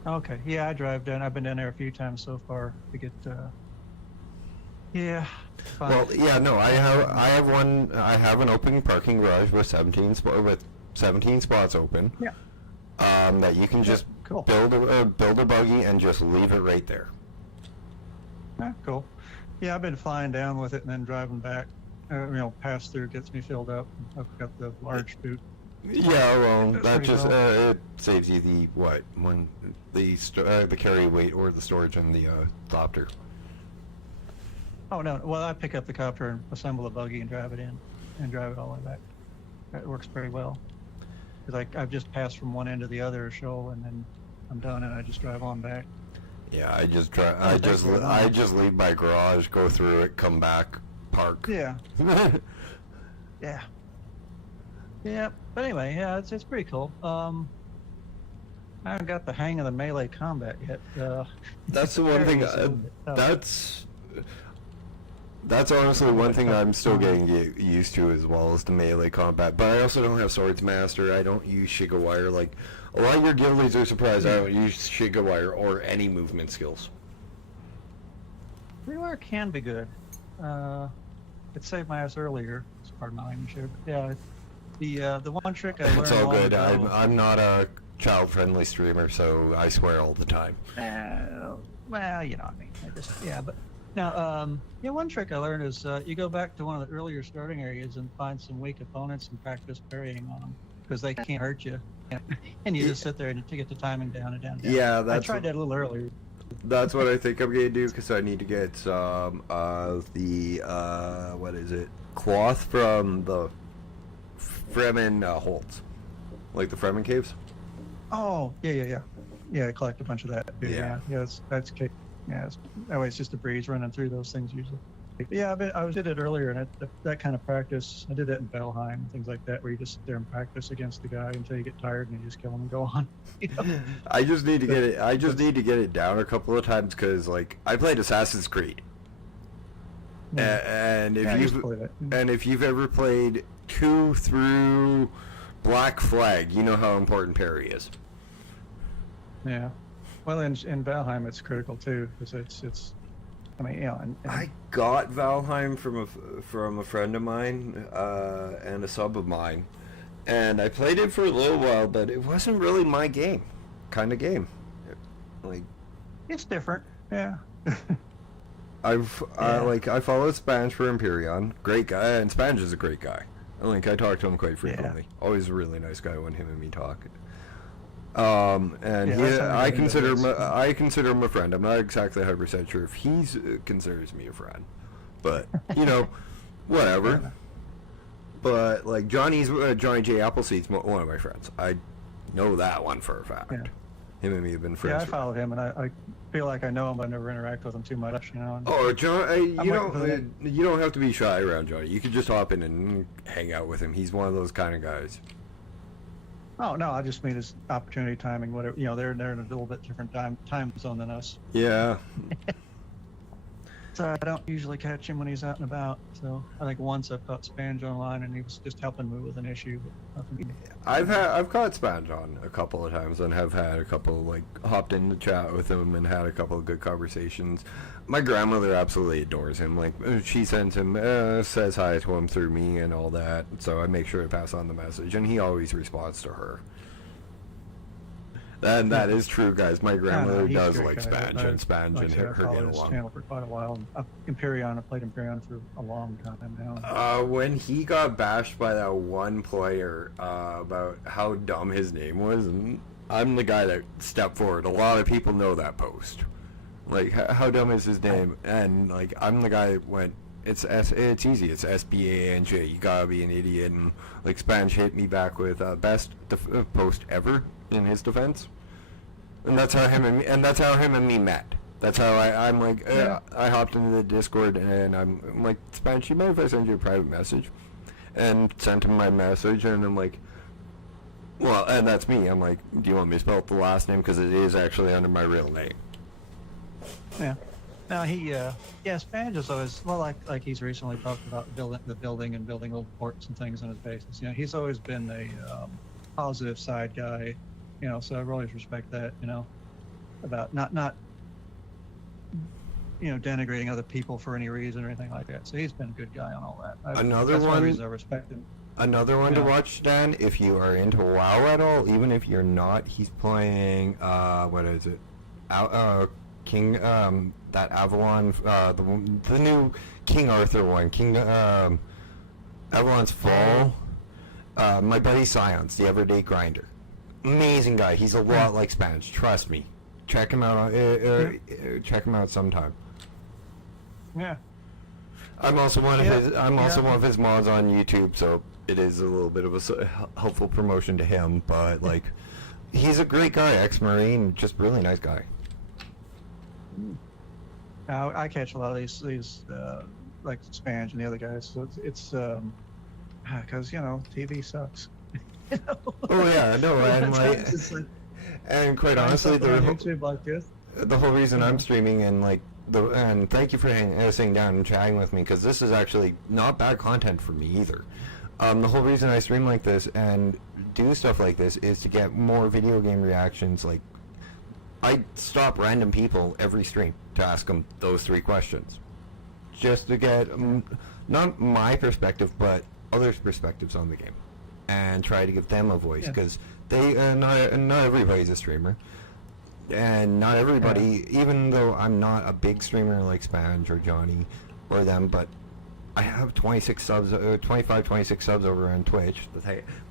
Okay. Yeah, I drive down. I've been down there a few times so far to get. Yeah. Fine. Well, yeah, no, I have an open parking garage with 17 spots open. Yeah. That you can just cool. build a buggy and just leave it right there. Yeah, cool. Yeah, I've been flying down with it and then driving back. Pass through gets me filled up. I've got the large boot. Yeah, well, That's that pretty just well. it saves you the carry weight or the storage on the copter. Oh no! Well, I pick up the copter and assemble a buggy and drive it in, and drive it all the way back. That works pretty well. Because I've just passed from one end to the other shoal, and then I'm done, and I just drive on back. Yeah, I just leave my garage, go through it, come back, park. Yeah. Yeah. Yeah. But anyway, yeah, it's pretty cool. I haven't got the hang of the melee combat yet. That's the one thing. That's honestly one thing I'm still getting used to as well as the melee combat. But I also don't have Swords Master. I don't use Shigawire. Like, a lot of your guildies are surprised I don't use Shigawire or any movement skills. Rewire can be good. It saved my ass earlier. Pardon my language here. But yeah, the one trick I learned. It's all good. Ago, I'm not a child-friendly streamer, so I swear all the time. Well, you know, I mean, but now, one trick I learned is you go back to one of the earlier starting areas and find some weak opponents and practice parrying on them because they can't hurt you, and you just sit there and to get the timing down and down. Yeah, I tried that a little earlier. That's what I think I'm gonna do, because I need to get some of the what is it? Cloth from the Fremen holds, like the Fremen caves. Oh, yeah. I collect a bunch of that. Too. Yeah. That's kick. Yeah, that way it's just a breeze running through those things usually. But yeah, I did it earlier, and that kind of practice, I did that in Valheim, things like that, where you just sit there and practice against the guy until you get tired and you just kill him and go on. You know? I just need to get it. I just need to get it down a couple of times, because like I played Assassin's Creed, and if you've ever played 2 through Black Flag, you know how important parry is. Yeah. Well, in Valheim, it's critical too, because it's. I mean, you know, and I got Valheim from a friend of mine and a sub of mine, and I played it for a little while, but it wasn't really my kind of game. Like, it's different. Yeah. I followed Spanish for Imperium, great guy, and Spanish is a great guy. I talk to him quite frequently. Always a really nice guy when him and me talk. I consider him a friend. I'm not exactly 100% sure if he considers me a friend, but you know, whatever. Yeah. But like Johnny J. Appleseed's one of my friends. I know that one for a fact. Yeah. Him and me have been friends. Yeah, I followed him, and I feel like I know him, but I never interact with him too much. You know. Oh, John, you don't have to be shy around Johnny. You can just hop in and hang out with him. He's one of those kind of guys. Oh no, I just mean his opportunity timing, whatever. You know, they're in a little bit different time zone than us. Yeah. So I don't usually catch him when he's out and about. So I think once I've caught Spange online, and he was just helping me with an issue. But nothing. I've caught Spange on a couple of times, and have had a couple, hopped in the chat with him and had a couple of good conversations. My grandmother absolutely adores him. Like, she sends him, says hi to him through me and all that. So I make sure to pass on the message, and he always responds to her. And that is true, guys. My grandmother does like Spange, and Spange and her get along. Channel for quite a while. Imperium, I played Imperium for a long time now. When he got bashed by that one player about how dumb his name was, and I'm the guy that stepped forward. A lot of people know that post. Like, how dumb is his name? And like, I'm the guy that went, it's easy. It's SBANJ. You gotta be an idiot. And like, Spange hit me back with best post ever in his defense. And that's how him and me met. That's how I'm like, I hopped into the Discord, and I'm like, Spange, you mind if I send you a private message? And sent him my message, and I'm like, well, and that's me. I'm like, do you want me to spell out the last name? Because it is actually under my real name. Yeah. Now Spange is always, well, like he's recently talked about building little ports and things on his bases. You know, he's always been a positive side guy. You know, so I always respect that. You know, about not denigrating other people for any reason or anything like that. So he's been a good guy on all that. That's one reason I respect him. Another one to watch, Dan, if you are into WoW at all, even if you're not, he's playing what is it? King that Avalon the new King Arthur one, Avalon's Fall. My buddy Scions, the Everyday Grinder. Amazing guy. He's a lot like Spange. Trust me. Check him out. Check him out sometime. Yeah. I'm also one of his mods on YouTube, so it is a little bit of a helpful promotion to him. But like, he's a great guy, ex-Marine, just really nice guy. Now I catch a lot of these like Spange and the other guys. So it's because TV sucks. Oh yeah, no, and and quite honestly, the whole reason I'm streaming and thank you for sitting down and chatting with me, because this is actually not bad content for me either. The whole reason I stream like this and do stuff like this is to get more video game reactions. Like, I stop random people every stream to ask them those 3 questions, just to get not my perspective but others' perspectives on the game. and try to give them a voice, Yeah. because they not everybody's a streamer, and not everybody, even though I'm not a big streamer like Spange or Johnny or them, but I have 26 subs, 25, 26 subs over on Twitch.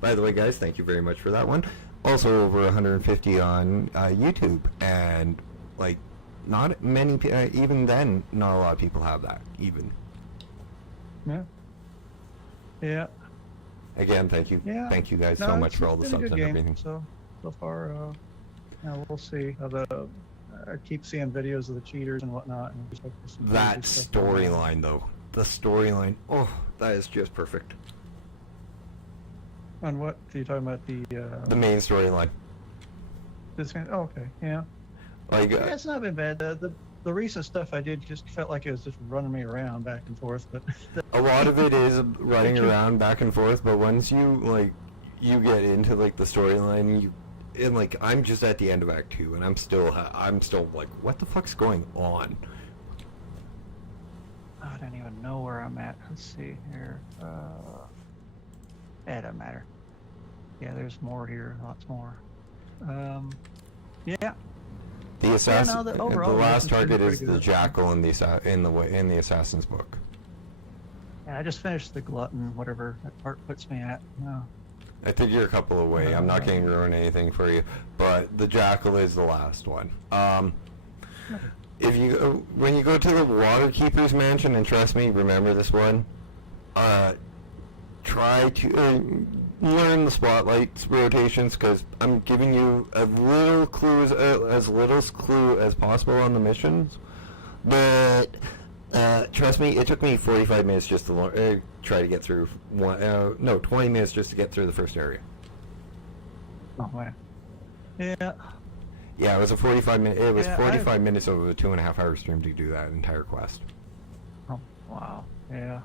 By the way, guys, thank you very much for that one. Also over 150 on YouTube, and like not many, even then, not a lot of people have that even. Yeah. Yeah. Again, thank you, Yeah. thank you guys No, so much it's for all the been a subs good and game, everything. So far, we'll see. I keep seeing videos of the cheaters and whatnot. And just like some That crazy stuff going on. storyline, though, the storyline, oh, that is just perfect. On what? Are you talking about The main storyline, this game? Oh, okay. Yeah. like, Yeah, it's not been bad. The recent stuff I did just felt like it was just running me around back and forth, but a lot of it is running around back and forth, but once you get into like the storyline, and like I'm just at the end of Act 2, and I'm still like, what the fuck's going on? I don't even know where I'm at. Let's see here. It doesn't matter. Yeah, there's more here. Lots more. Yeah. The assassin, no, the overall, last it's target pretty is the good. jackal in the assassin's book. Yeah, I just finished the glutton, whatever that part puts me at. No. I think you're a couple away. I'm not going to ruin anything for you, but the jackal is the last one. If you when you go to the Waterkeeper's mansion, and trust me, remember this one. Try to learn the spotlight rotations, because I'm giving you as little clues, as little clue as possible on the missions. But trust me, it took me 45 minutes just to try to get through 20 minutes just to get through the first area. Oh man. Yeah. Yeah, it was a 45 minute. It was Yeah, 45 minutes of a 2.5 hour stream to do that entire quest. Oh wow. Yeah.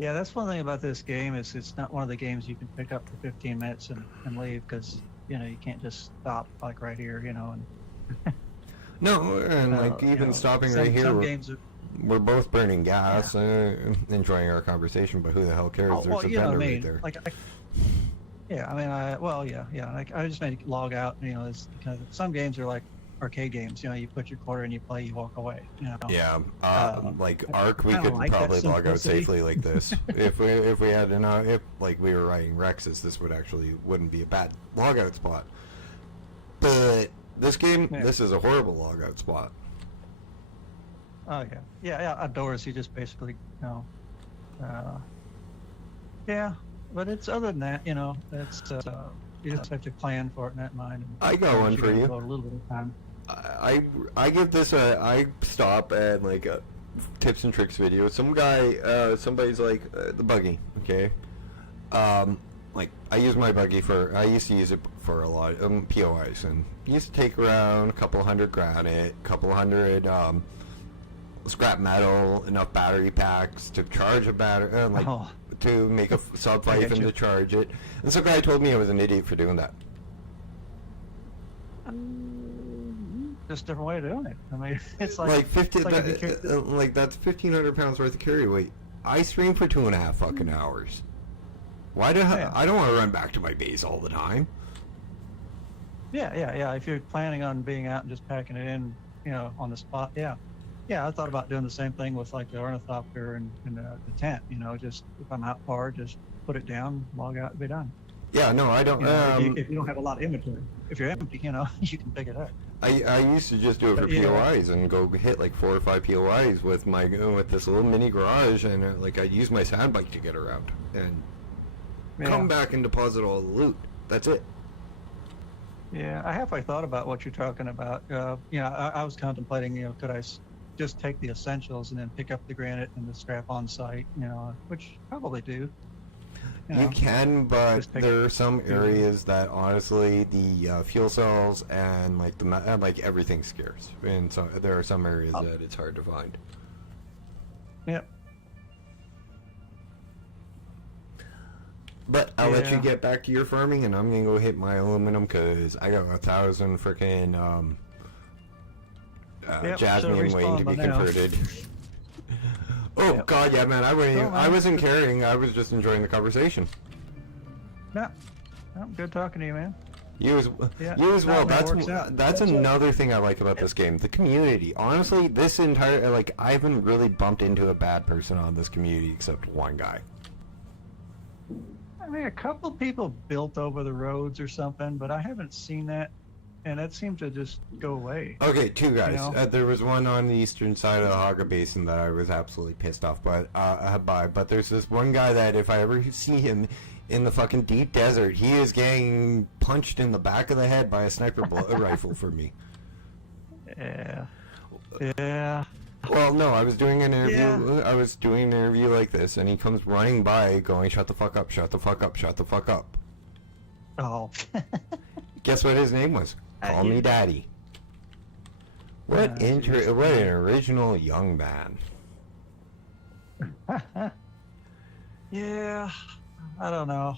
Yeah, that's one thing about this game is it's not one of the games you can pick up for 15 minutes and leave, because you can't just stop like right here, and No, and like even stopping right here, some games are, we're both burning gas, enjoying our conversation, but who the hell cares? There's a vendor right there. I just made it log out. It's because some games are like arcade games. You put your quarter and you play, you walk away. Yeah, like Ark, we kinda could like that probably log out simplicity. safely like this. if we had if like we were riding Rexes, this wouldn't be a bad logout spot. But this game, this is a horrible logout spot. Oh yeah. Outdoors, you just basically yeah. But it's other than that, it's you just have to plan for it in that mind. And I got one for you. A little bit of time. I give this I stop at like a tips and tricks video. Some guy, somebody's like the buggy, okay. Like I use my buggy I used to use it for a lot of POIs, and used to take around a couple hundred granite, couple hundred scrap metal, enough battery packs to charge a battery, to make a sub-siphon to charge it. And some guy told me I was an idiot for doing that. Just a different way of doing it. I mean, it's like 50. it's like That's 1,500 pounds worth of carry weight. I stream for 2.5 fucking hours. Why do I don't want to run back to my base all the time. Yeah. If you're planning on being out and just packing it in, on the spot, yeah. I thought about doing the same thing with like the ornithopter and the tent. Just if I'm out far, just put it down, log out, and be done. Yeah, no, I don't. If you don't have a lot of inventory, if you're empty, you can pick it up. I used to just do it for POIs and go hit like 4 or 5 POIs with this little mini garage, and like I use my sand bike to get around and come back and deposit all the loot. That's it. Yeah, I halfway thought about what you're talking about. I was contemplating, could I just take the essentials and then pick up the granite and the scrap on site, which probably do. You can, but there are some areas that honestly the fuel cells and like like everything's scarce, and so there are some areas that it's hard to find. Yep. But I'll let you get back to your farming, and I'm gonna go hit my aluminum because I got 1,000 freaking jasmine waiting to be converted. Oh God, yeah, man! I wasn't carrying. I was just enjoying the conversation. No, no, good talking to you, man. You as, Yeah, you as well. that works out. That's another thing I like about this game. The community. Honestly, this entire like I haven't really bumped into a bad person on this community except one guy. I mean, a couple people built over the roads or something, but I haven't seen that, and that seemed to just go away. Okay, two guys. You know? There was one on the eastern side of the Haga Basin that I was absolutely pissed off by. But there's this one guy that if I ever see him in the fucking deep desert, he is getting punched in the back of the head by a sniper rifle for me. Yeah. Yeah. Well, no, I was doing an interview. Yeah. I was doing an interview like this, and he comes running by, going, "Shut the fuck up! Shut the fuck up! Shut the fuck up!" Oh. Guess what his name was? Call me Daddy. What geez. what an original young man. Yeah. I don't know.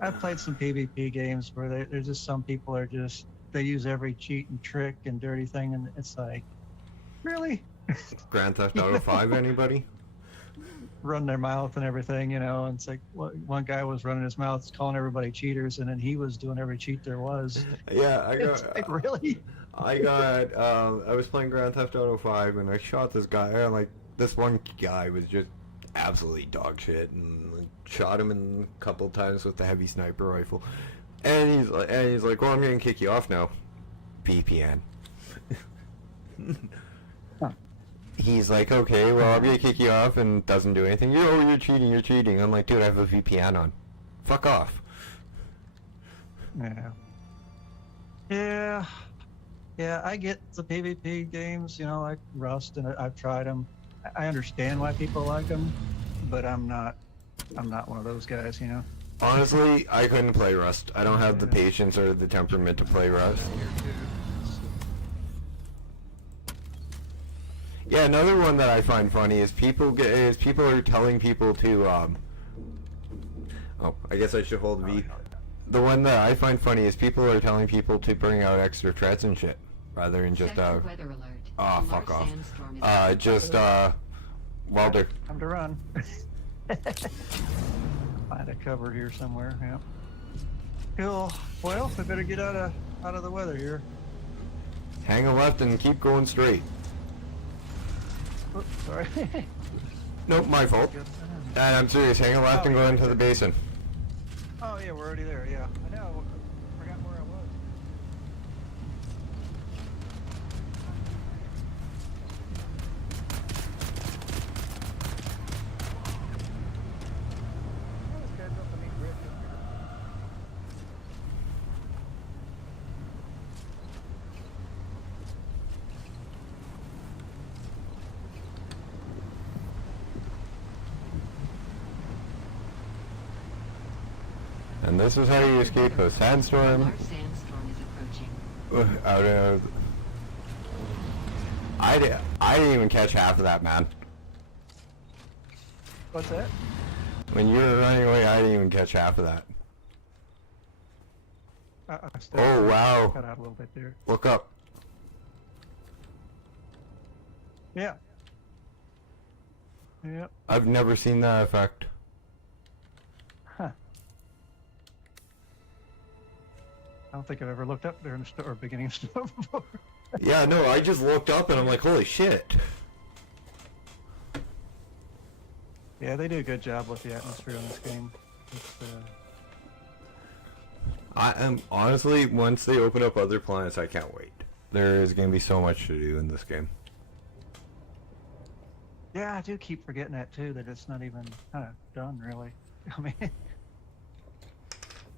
I've played some PvP games where there's just some people are just they use every cheat and trick and dirty thing, and it's like, really? Grand Theft Auto 5, anybody? Run their mouth and everything, you know. And it's like one guy was running his mouth, calling everybody cheaters, and then he was doing every cheat there was. Yeah, It's like, really? I was playing Grand Theft Auto 5, and I shot this guy, and like, this one guy was just absolutely dog shit, and like, shot him a couple times with the heavy sniper rifle. And he's like, well, I'm gonna kick you off now. VPN. Huh. He's like, okay, well, I'm gonna kick you off, and doesn't do anything. You're cheating. I'm like, dude, I have a VPN on. Fuck off. Yeah. Yeah. Yeah, I get the PvP games, you know, like Rust, and I've tried them. I understand why people like them, but I'm not one of those guys, you know. Honestly, I couldn't play Rust. I don't have the patience or the temperament to play Rust. Yeah, another one that I find funny is people are telling people to oh, I guess I should hold V. The one that I find funny is people are telling people to bring out extra threats and shit rather than just Weather alert. oh, A fuck large off. sandstorm is Just Welder. Time to run. Find a cover here somewhere. Yeah. Cool. Well, I better get out of the weather here. Hang a left and keep going straight. Oops, sorry. Nope, my fault. And I'm serious, hang a left and go into the basin. Oh yeah, we're already there. Yeah, I know. I forgot where I was. Oh, this guy's up a neat bridge up here. And this is how you escape a A sandstorm. large sandstorm is approaching. Out of... I didn't even catch half of that, man. What's that? When you were running away, I didn't even catch half of that. I still Oh, wow. cut out a little bit there. Look up. Yeah. Yeah. I've never seen that effect. Huh. I don't think I've ever looked up there in the store, beginning of snow before. Yeah, no, I just looked up and I'm like, holy shit. Yeah, they do a good job with the atmosphere on this game. It's, I am honestly, once they open up other planets, I can't wait. There is going to be so much to do in this game. yeah, I do keep forgetting that too, that it's not even done really. I mean,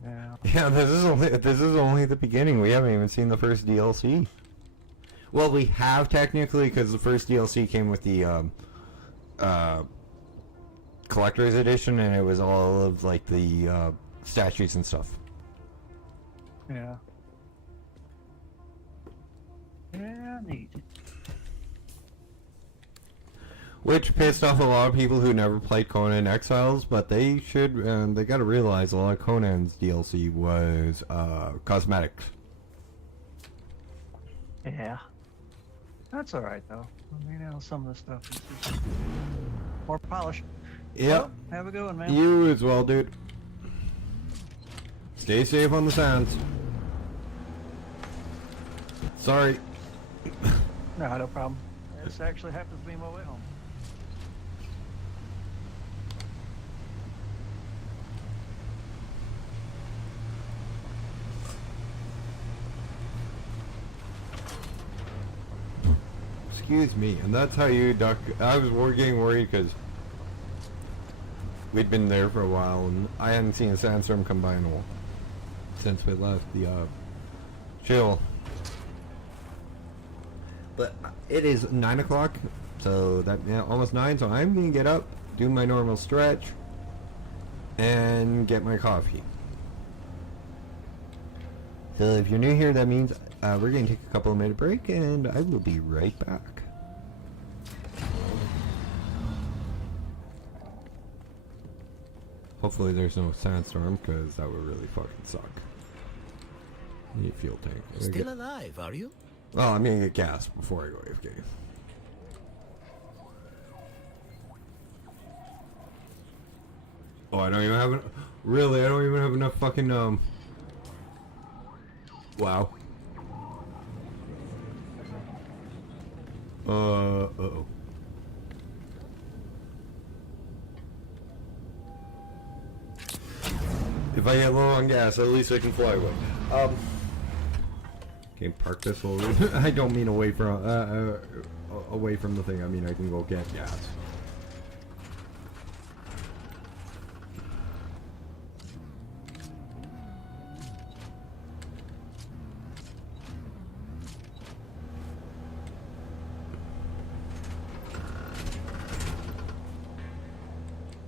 yeah. Yeah, this is only the beginning. We haven't even seen the first DLC. Well, we have technically, because the first DLC came with the collector's edition, and it was all of like the statues and stuff. Yeah. Yeah, neat. Which pissed off a lot of people who never played Conan Exiles, but they should, they gotta realize a lot of Conan's DLC was cosmetics. Yeah. That's alright though. I mean, you know, some of the stuff is just more polished. Yep. Well, have a good one, man. You as well, dude. Stay safe on the sands. Sorry. No, no problem. This actually happens to be my way home. Excuse me, and that's how you duck. I was getting worried because we'd been there for a while, and I hadn't seen a sandstorm come by in a while since we left the chill. But it is 9 o'clock, so that almost 9. So I'm gonna get up, do my normal stretch, and get my coffee. So if you're new here, that means we're gonna take a couple of minute break, and I will be right back. Hopefully there's no sandstorm, because that would really fucking suck. Need fuel tank. Still alive, are you? Well, I'm gonna get gas before I go AFK. Oh, I don't even have really, I don't even have enough fucking wow. Uh-oh. If I get low on gas, at least I can fly away. Okay, park this while I don't mean away from the thing. I mean I can go get gas.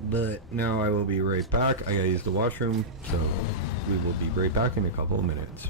But now I will be right back. I gotta use the washroom, so we will be right back in a couple of minutes.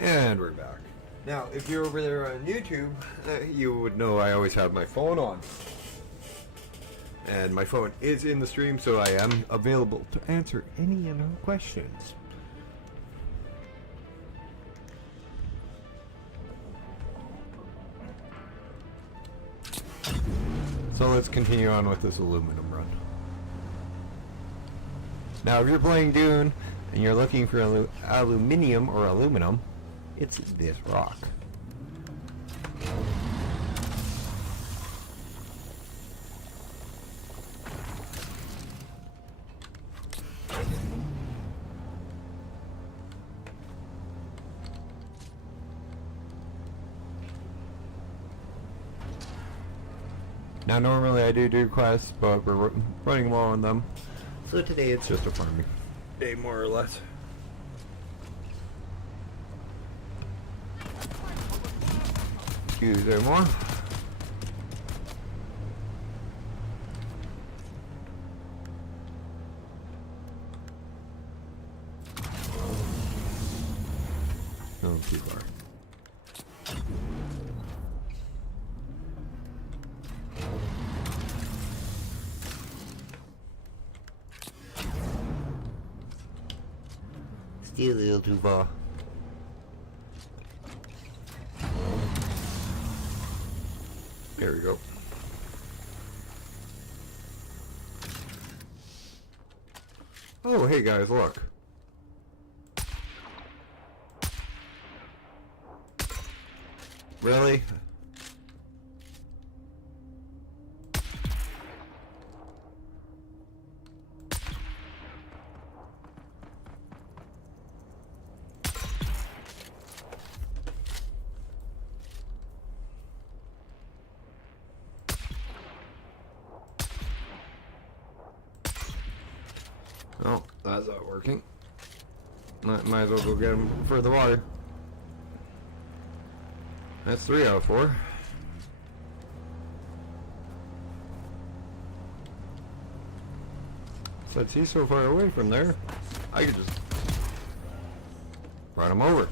And we're back. Now, if you're over there on YouTube, you would know I always have my phone on. And my phone is in the stream, so I am available to answer any and all questions. So let's continue on with this aluminum run. Now, if you're playing Dune and you're looking for aluminium or aluminum, it's this rock. Now normally I do quests, but we're running low on them. So today it's just a farming day, more or less. Excuse me more. No, too far. Still a little too far. There we go. Oh, hey guys, look. Really? Oh, that's not working. Might as well go get him for the water. That's 3 out of 4. Since he's so far away from there, I could just run him over.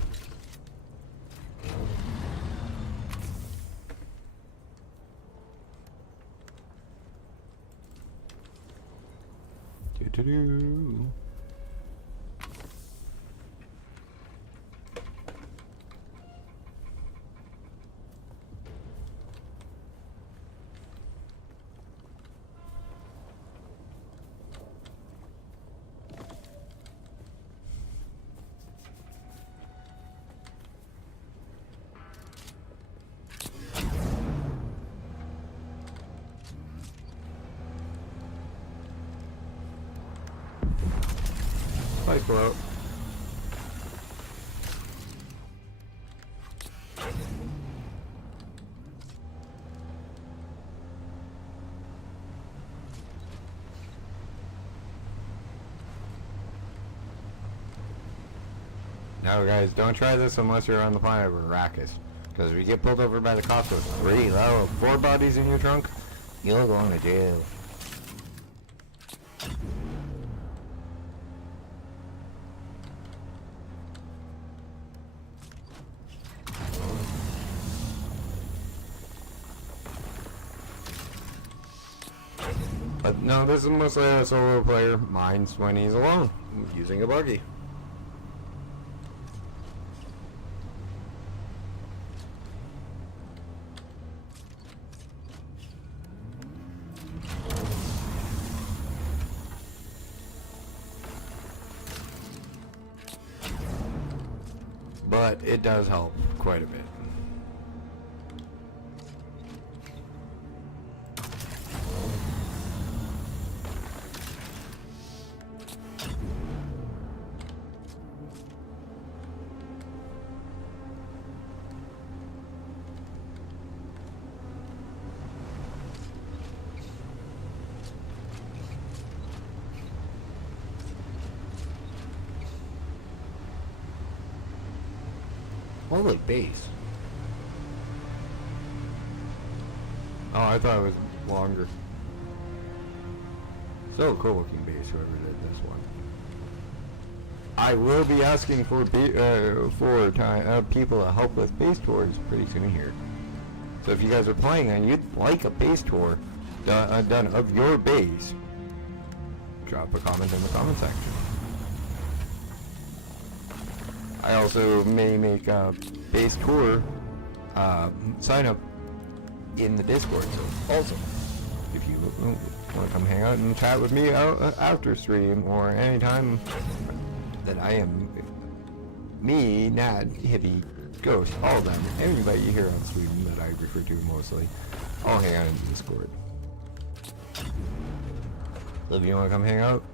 Do-do-do. Pipe float. Now guys, don't try this unless you're on the planet of Arrakis. Because if you get pulled over by the cops with 4 bodies in your trunk, you'll go to jail. But no, this is mostly a solo player minds when he's alone, using a buggy. But it does help quite a bit. Holy base. Oh, I thought it was longer. So cool looking base, whoever did this one. I will be asking for people to help with base tours pretty soon here. So if you guys are playing and you'd like a base tour done of your base, drop a comment in the comment section. I also may make a base tour sign up in the Discord. So also, if you want to come hang out and chat with me after stream or anytime that I am me, Nat, Hippie, Ghost, all of them, everybody here on stream that I refer to mostly, all hang out in the Discord. So if you want to come hang out,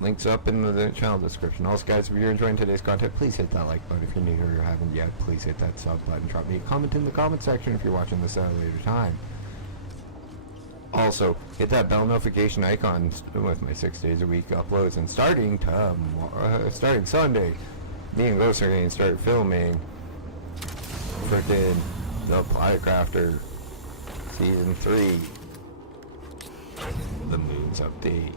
links up in the channel description. Also guys, if you're enjoying today's content, please hit that like button. If you're new here or haven't yet, please hit that sub button. Drop me a comment in the comment section if you're watching this at a later time. Also, hit that bell notification icon with my 6 days a week uploads. And starting Sunday, me and Ghost are going to start filming frickin' The Plycrafter Season 3. The Moon's Update.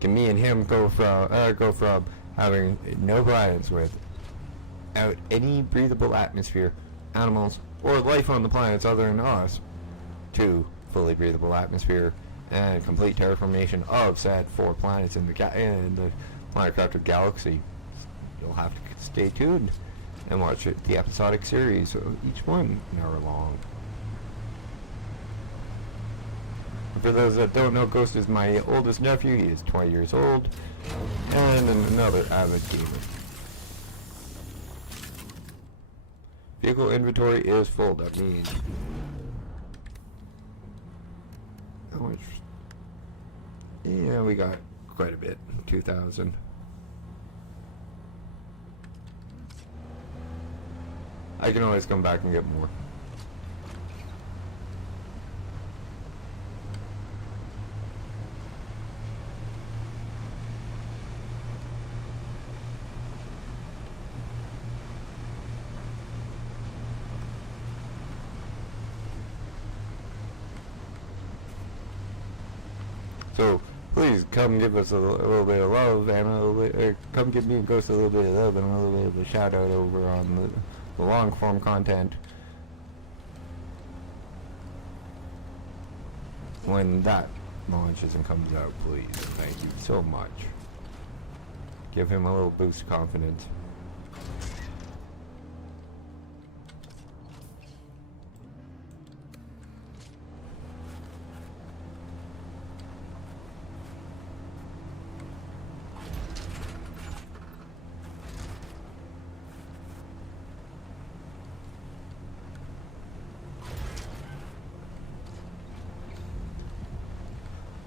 Can me and him go from having no planets without any breathable atmosphere, animals, or life on the planets other than us, to fully breathable atmosphere and complete terraformation of said 4 planets in the Plycrafter galaxy. You'll have to stay tuned and watch the episodic series, each one an hour long. For those that don't know, Ghost is my oldest nephew. He is 20 years old and another avid gamer. Vehicle inventory is full. That means how much? Yeah, we got quite a bit. 2,000. I can always come back and get more. So please come give us a little bit of love and come give me and Ghost a little bit of love and a little bit of a shout out over on the long form content when that launches and comes out, please. Thank you so much. Give him a little boost of confidence.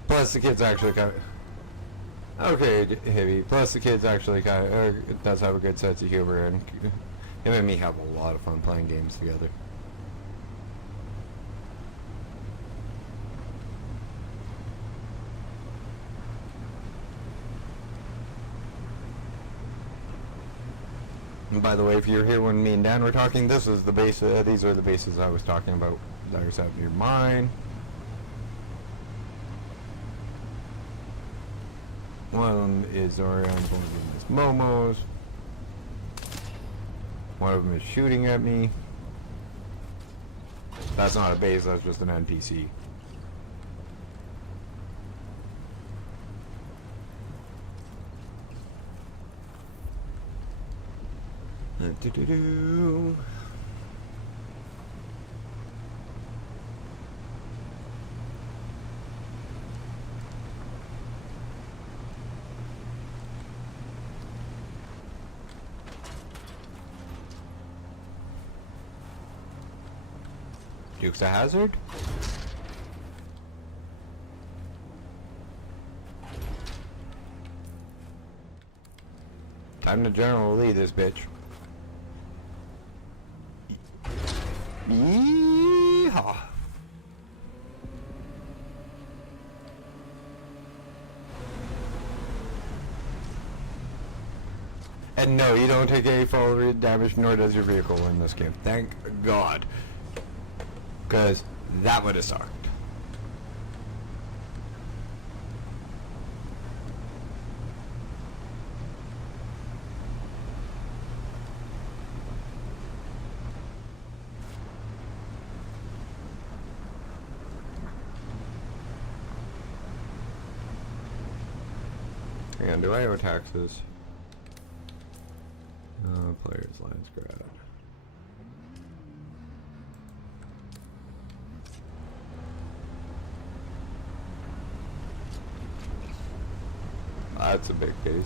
Plus the kids actually kind of... Okay, Heavy. Plus the kids actually kind of... does have a good sense of humor, and him and me have a lot of fun playing games together. And by the way, if you're here when me and Dan were talking, this is the base. These are the bases I was talking about. There's out near mine. One of them is Orion, one of them is Momo's. One of them is shooting at me. That's not a base, that's just an NPC. Do-do-do. Duke's a hazard? Time to General Lee this bitch. Yeehaw. And no, you don't take any fall damage, nor does your vehicle in this game. Thank God. Because that would have sucked. And do I owe taxes? Players lines grad. That's a big case.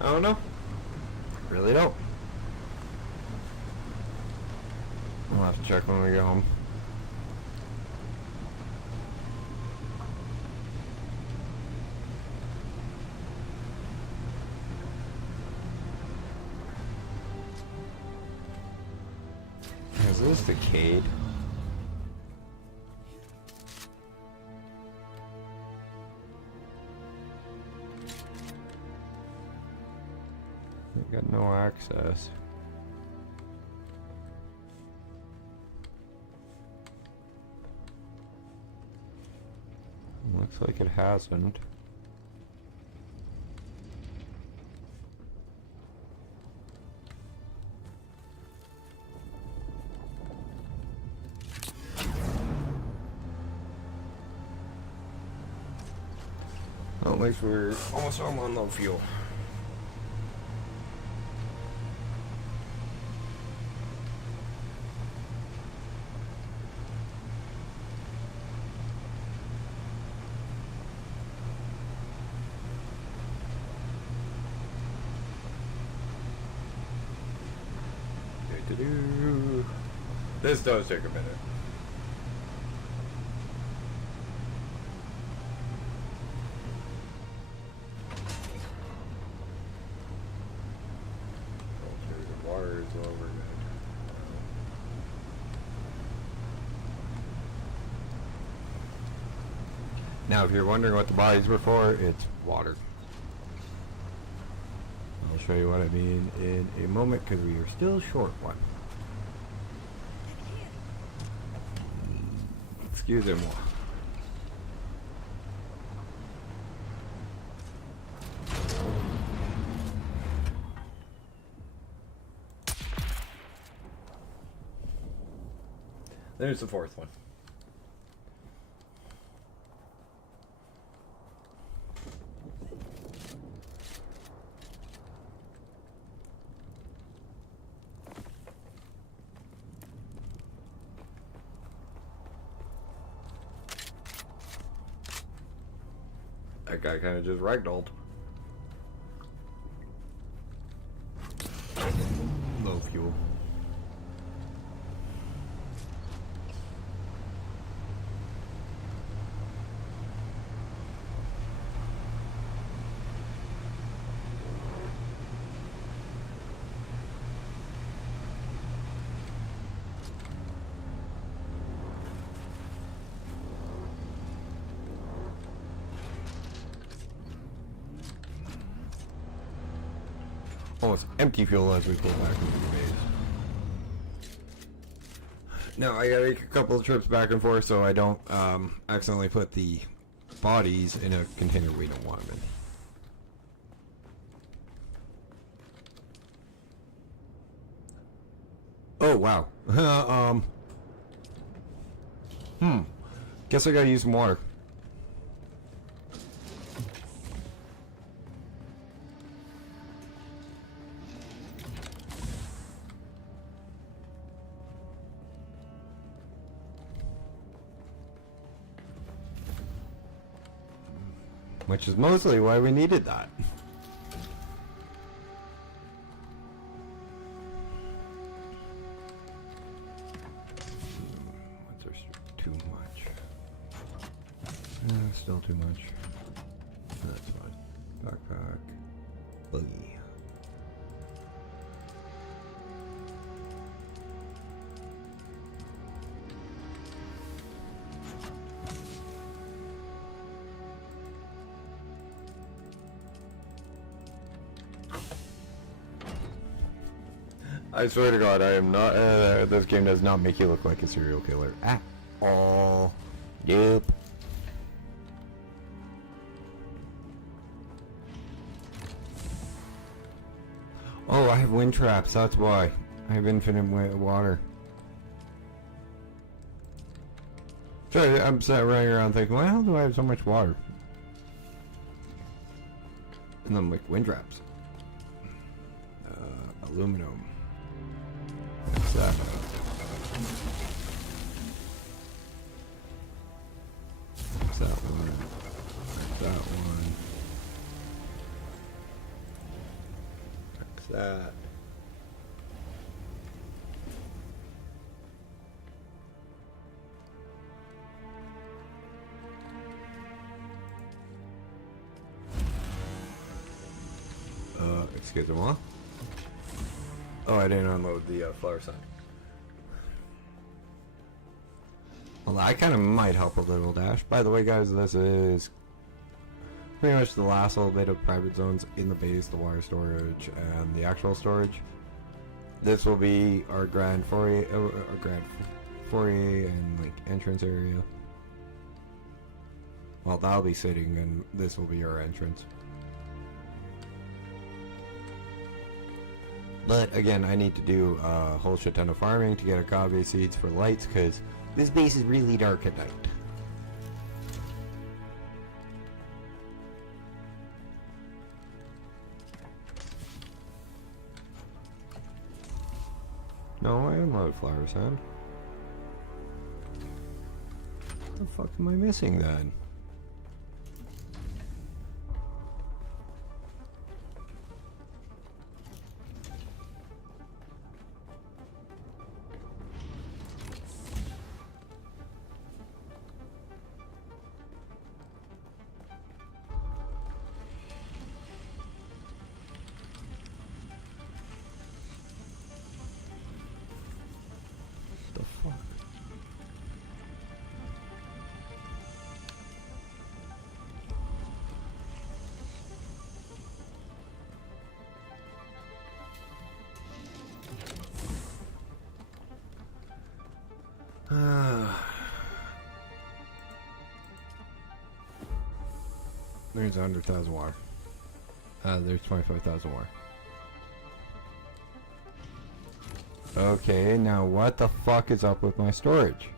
I don't know. Really don't. We'll have to check when we get home. Is this the Cade? I got no access. Looks like it hasn't. Well, at least we're almost all on low fuel. This does take a minute. The water is over. Now, if you're wondering what the bodies were for, it's water. I'll show you what I mean in a moment because we are still short one. Excusez-moi. There's the fourth one. That guy kind of just ragdolled. Low fuel. Almost empty fuel as we pull back into the base. Now I gotta make a couple of trips back and forth so I don't accidentally put the bodies in a container we don't want them in. Oh wow. Guess I gotta use some water. Which is mostly why we needed that. What's our too much? Still too much. That's fine. Backpack. Buggy. I swear to God, I am not. This game does not make you look like a serial killer at all. Nope. Oh, I have wind traps. That's why. I have infinite water. So I'm sat running around thinking, why the hell do I have so much water? And then like wind traps. Aluminum. What's that? What's that one? That one. What's that? Excuse me, what? Oh, I didn't unload the flower sign. Well, that kind of might help a little, Dash. By the way, guys, this is pretty much the last little bit of private zones in the base, the water storage, and the actual storage. This will be our grand foyer, and like entrance area. Well, that'll be sitting, and this will be our entrance. But again, I need to do a whole shit ton of farming to get agave seeds for lights, because this base is really dark at night. No, I unloaded flower sand. What the fuck am I missing then? There's 100,000 water. There's 25,000 water. Okay, now what the fuck is up with my storage?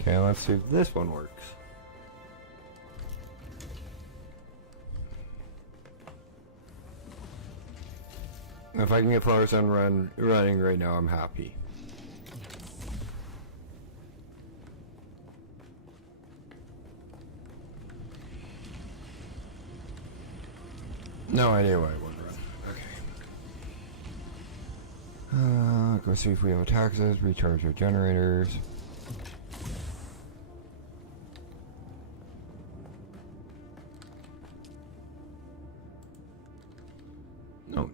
Okay, let's see if this one works. If I can get Flower Sun running right now, I'm happy. No idea why it wouldn't run. Okay. Go see if we have taxes, recharge our generators.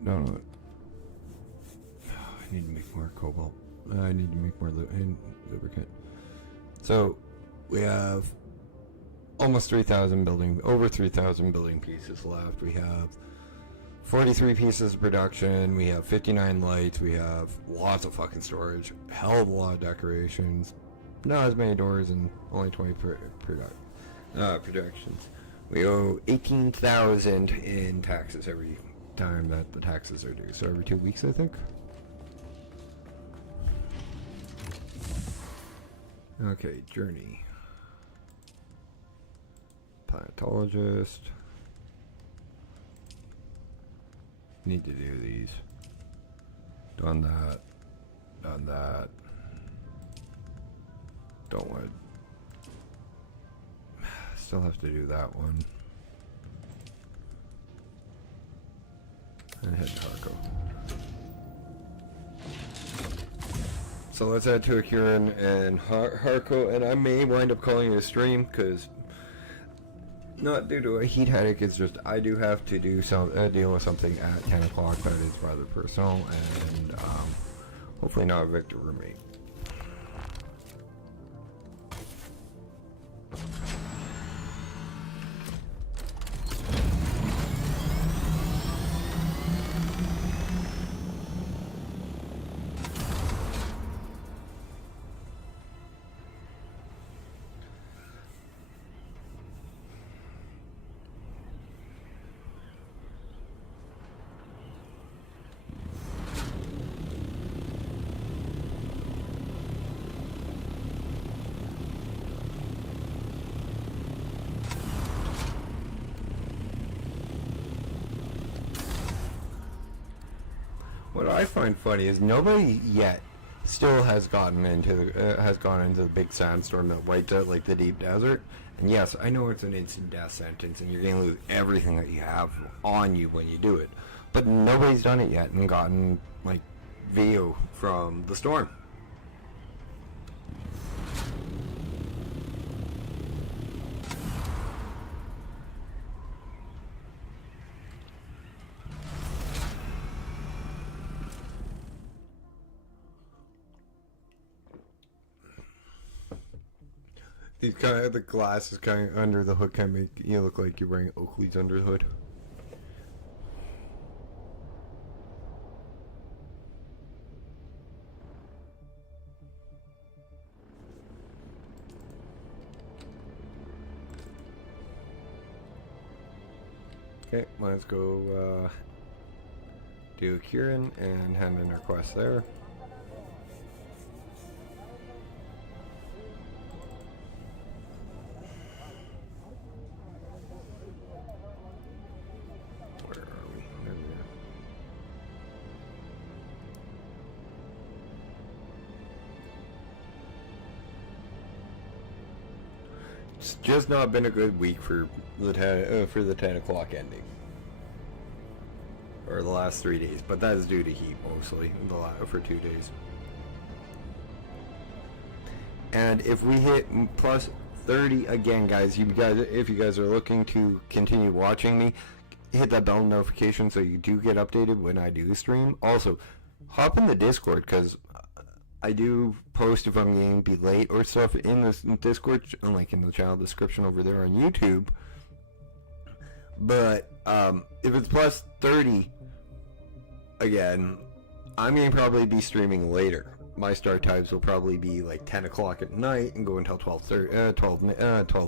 No. I need to make more cobalt. I need to make more lubricant. So, we have almost 3,000 building, over 3,000 building pieces left. We have 43 pieces of production. We have 59 lights. We have lots of fucking storage. Hell of a lot of decorations. Not as many doors and only 20 productions. We owe 18,000 in taxes every time that the taxes are due. So every 2 weeks, I think. Okay, journey. Planetologist. Need to do these. Done that. Done that. Don't want. Still have to do that one. And head to Harco. So let's add to Akuran and Harco, and I may wind up calling it a stream because not due to a heat headache. It's just I do have to do deal with something at 10 o'clock that is rather personal, and hopefully not a victor roommate. What I find funny is nobody yet still has gotten into the big sandstorm that wiped out like the deep desert. And yes, I know it's an instant death sentence, and you're going to lose everything that you have on you when you do it. But nobody's done it yet and gotten like video from the storm. The glasses kind of under the hood kind of make you look like you're wearing Oakley's under the hood. Okay, let's go do Kieran and hand in our quest there. It's just not been a good week for the 10 o'clock ending, or the last 3 days, but that is due to heat mostly for 2 days. And if we hit plus 30 again, guys, if you guys are looking to continue watching me, hit that bell notification so you do get updated when I do stream. Also, hop in the Discord, because I do post if I'm going to be late or stuff in this Discord, like in the channel description over there on YouTube. But if it's plus 30 again, I'm going to probably be streaming later. My start times will probably be like 10 o'clock at night and go until 12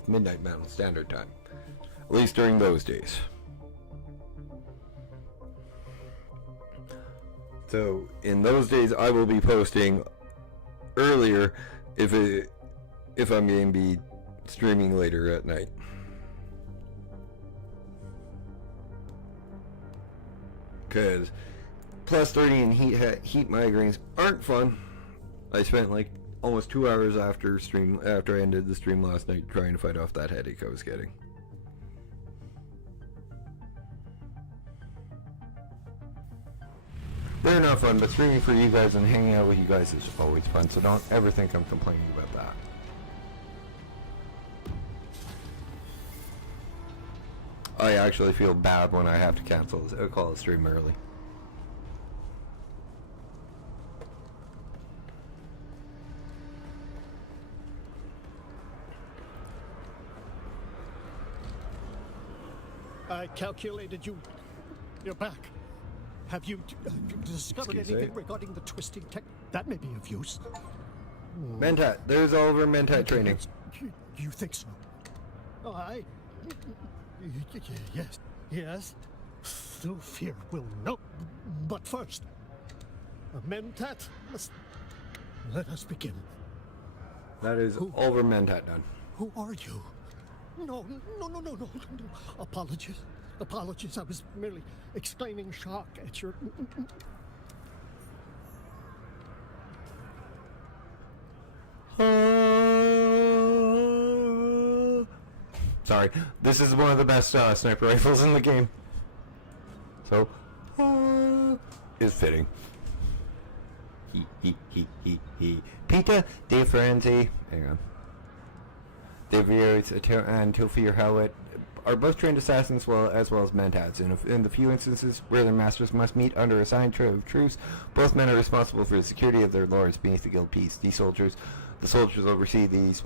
midnight Mountain Standard Time. At least during those days. So in those days I will be posting earlier if I'm going to be streaming later at night. Because plus 30 and heat migraines aren't fun. I spent like almost 2 hours after I ended the stream last night trying to fight off that headache I was getting. They're not fun, but streaming for you guys and hanging out with you guys is always fun, so don't ever think I'm complaining about that. I actually feel bad when I have to call a stream early. I calculated you're back. Have you discovered Excuse anything me? regarding the twisting tech? That may be of use. Mentat, there's Oliver Mentat training. You think so? Yes. No fear will know. But first, Mentat, let us begin. That is Oliver Mentat done. Who are you? No. Apologies. I was merely exclaiming shock at your... Sorry, this is one of the best sniper rifles in the game. So, is fitting. Pita differenti. Hang on. Deviates until for your helmet. are both trained assassins as well as mentats. In the few instances where their masters must meet under a signed truce, both men are responsible for the security of their lords beneath the guild peace. The soldiers oversee these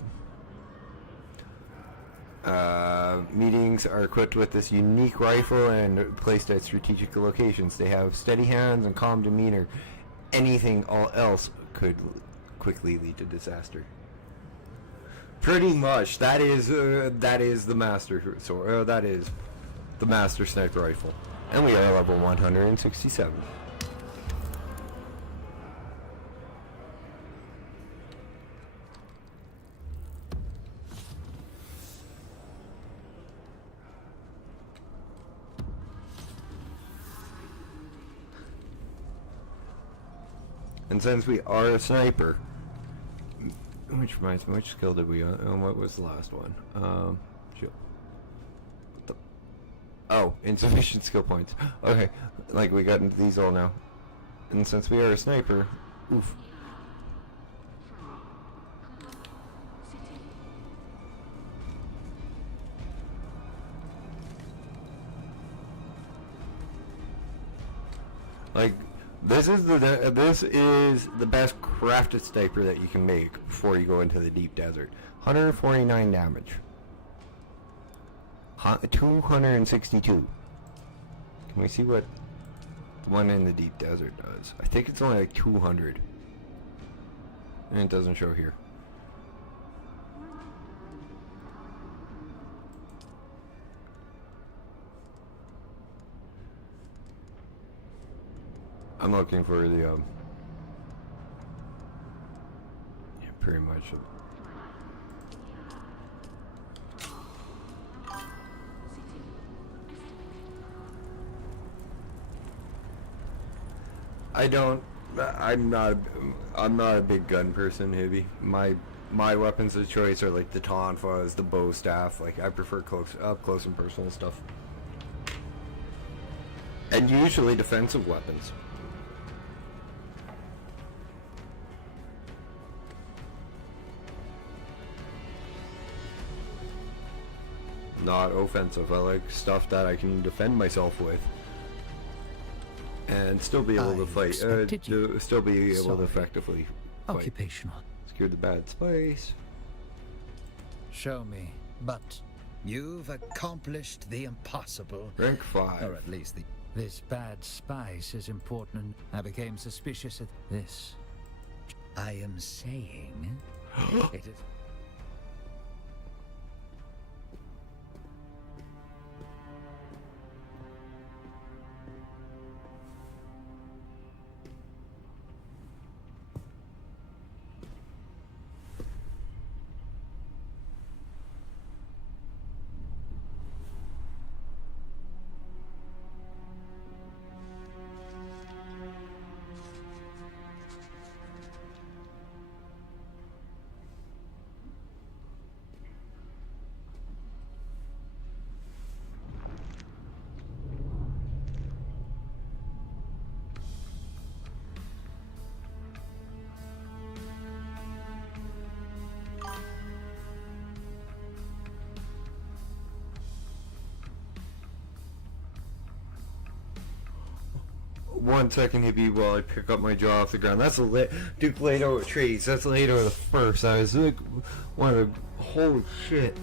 meetings, are equipped with this unique rifle and placed at strategic locations. They have steady hands and calm demeanor. Anything else could quickly lead to disaster. Pretty much, that is the master sword. That is the master sniper rifle, and we are level 167. And since we are a sniper, which reminds me, which skill did we what was the last one? Shield. Oh, insufficient skill points. Okay, like we got into these all now. And since we are a sniper, oof. Like, this is the best crafted sniper that you can make before you go into the deep desert. 149 damage. 262. Can we see what the one in the deep desert does? I think it's only like 200. And it doesn't show here. I'm looking for the, yeah, pretty much. I'm not a big gun person, Hibby. My weapons of choice are like the tonfas, the bow staff. Like, I prefer up close and personal stuff. And usually defensive weapons. Not offensive. I like stuff that I can defend myself with, and still be able to fight. Still be able to effectively fight. Occupational. Secure the bad spice. Show me. But you've accomplished the impossible. Rank 5. Or at least this bad spice is important. I became suspicious of this. I am saying it is. One second, Hippie, while I pick up my jaw off the ground. That's a Duke Leto trees. That's Leto the first. I was like, one of the, holy shit.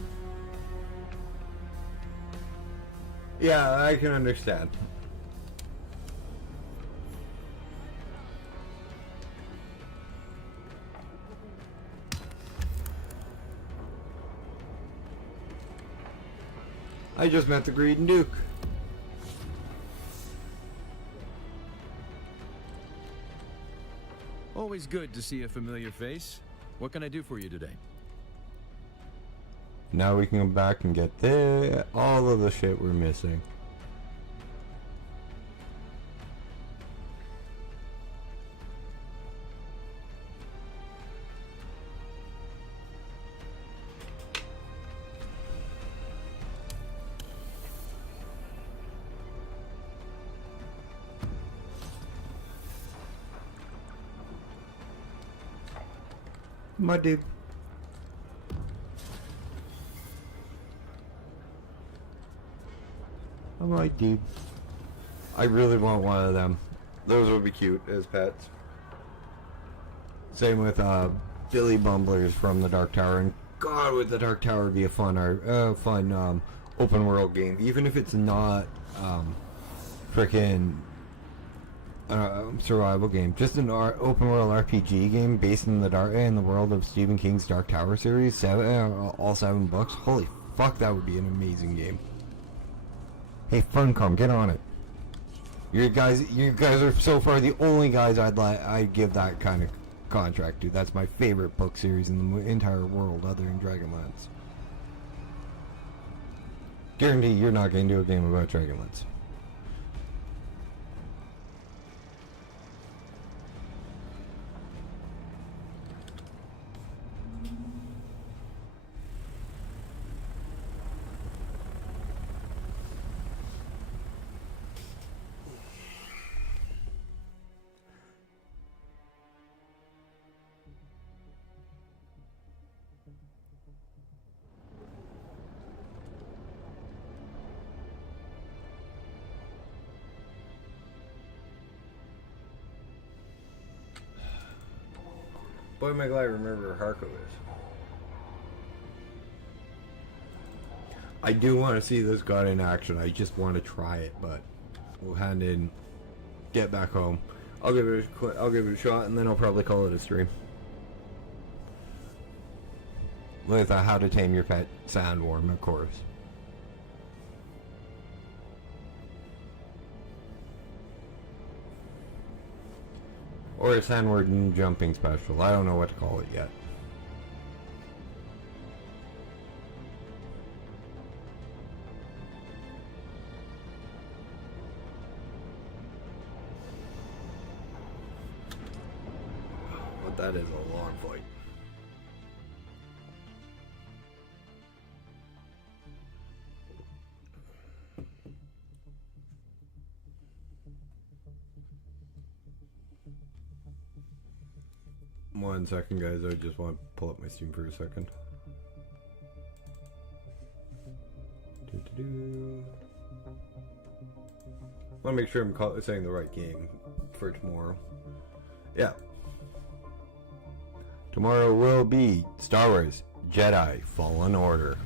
Yeah, I can understand. I just met the Greed and Duke. Always good to see a familiar face. What can I do for you today? Now we can go back and get all of the shit we're missing. My dude. I'm like, dude, I really want one of them. Those would be cute as pets. Same with Billy Bumblers from the Dark Tower, and God, would the Dark Tower be a fun open world game, even if it's not frickin' survival game, just an open world RPG game based in the world of Stephen King's Dark Tower series, all 7 books. Holy fuck, that would be an amazing game. Hey, Funcom, get on it. You guys are so far the only guys I'd give that kind of contract to. That's my favorite book series in the entire world, other than Dragonlance. Guarantee you're not going to do a game about Dragonlance. Boy, am I glad I remember where Harko is. I do want to see this god in action. I just want to try it, but we'll hand in, get back home. I'll give it a shot, and then I'll probably call it a stream. With How to Tame Your Pet Sandworm, of course. Or a sandworm jumping special. I don't know what to call it yet. But that is a long fight. One second, guys. I just want to pull up my Steam for a second. Want to make sure I'm saying the right game for tomorrow. Yeah. Tomorrow will be Star Wars Jedi Fallen Order.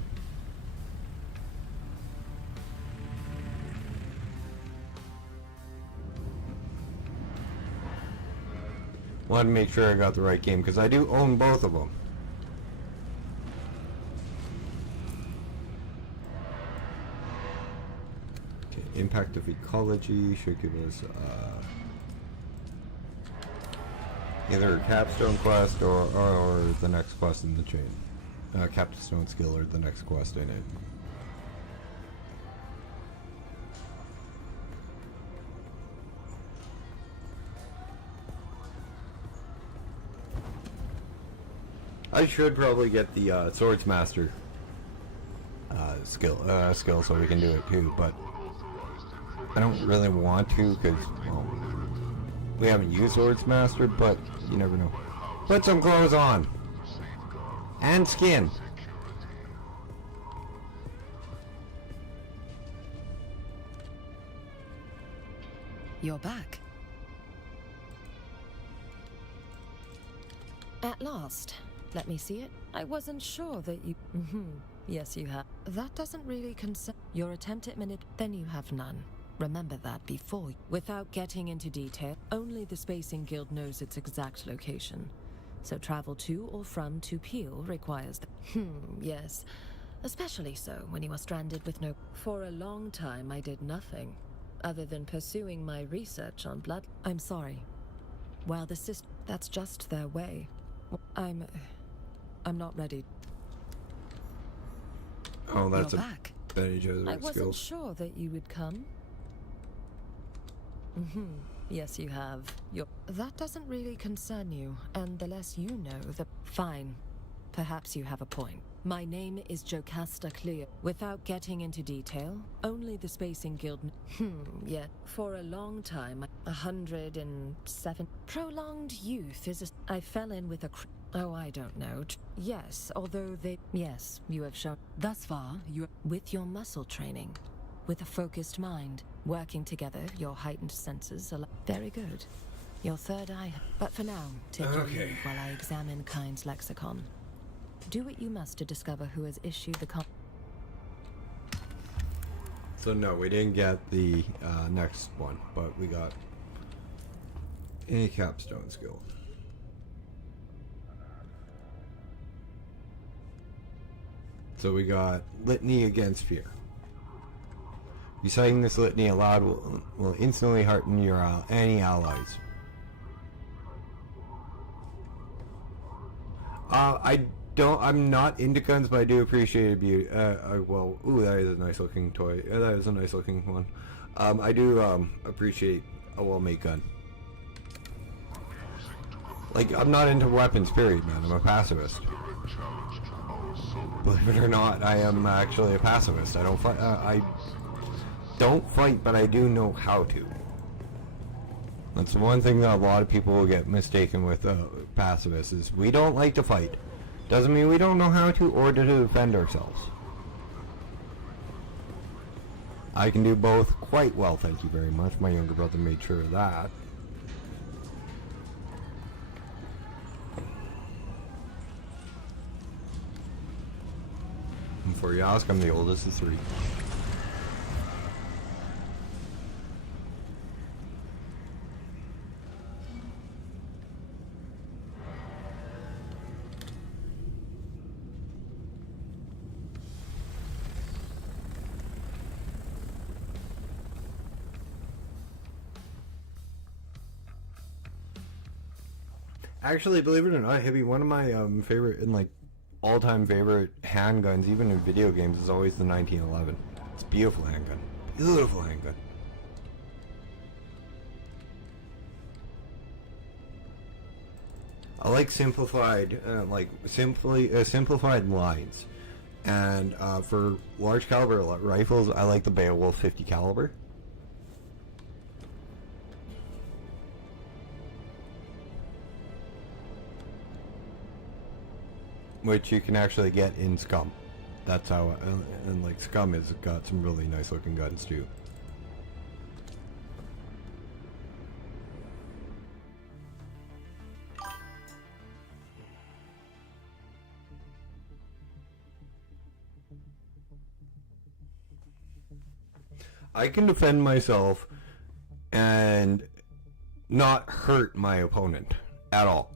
Wanted to make sure I got the right game, because I do own both of them. Okay, Impact of Ecology should give us either a capstone quest or the next quest in the chain. Capstone skill or the next quest in it. I should probably get the Swords Master skill so we can do it too, but I don't really want to because, well, we haven't used Swords Master, but you never know. Put some clothes on! And skin! You're back. At last. Let me see it. I wasn't sure that you... Yes, you have. That doesn't really concern... Your attempt at then you have none. Remember that before. Without getting into detail, only the Spacing Guild knows its exact location. So travel to or from to Peel requires... yes. Especially so when you are stranded with no... For a long time I did nothing, other than pursuing my research on blood... I'm sorry. While the system... That's just their way. I'm not ready. Oh, that's You're back. advantage of I the wasn't skills. sure that you would come. Yes, you have. That doesn't really concern you, and the less you know, the... Fine. Perhaps you have a point. My name is Jocasta Cleo. Without getting into detail, only the Spacing Guild... yeah. For a long time, 107... Prolonged youth is a... I fell in with a... Oh, I don't know. Yes, although they... Yes, you have shown... Thus far, you... With your muscle training. with a focused mind. Working together, your heightened senses are very good. Your third eye. But for now, take your Okay. leave while I examine Kind's lexicon. Do what you must to discover who has issued the So no, we didn't get the next one, but we got a capstone skill. So we got Litany Against Fear. Reciting this litany aloud will instantly hearten your any allies. I'm not into guns, but I do appreciate a beauty. Well, ooh, that is a nice looking toy. That is a nice looking one. I do appreciate a well-made gun. Like, I'm not into weapons, period, man. I'm a pacifist. Believe it or not, I am actually a pacifist. I don't fight. I don't fight, but I do know how to. That's the one thing that a lot of people will get mistaken with pacifists is we don't like to fight. Doesn't mean we don't know how to or to defend ourselves. I can do both quite well, thank you very much. My younger brother made sure of that. And before you ask, I'm the oldest of three. Actually, believe it or not, Hippie, one of my favorite and like all-time favorite handguns, even in video games, is always the 1911. It's a beautiful handgun. Beautiful handgun. I like simplified, simplified lines, and for large caliber rifles, I like the Beowulf 50 caliber. Which you can actually get in Scum. That's how, and like Scum has got some really nice looking guns too. I can defend myself and not hurt my opponent at all.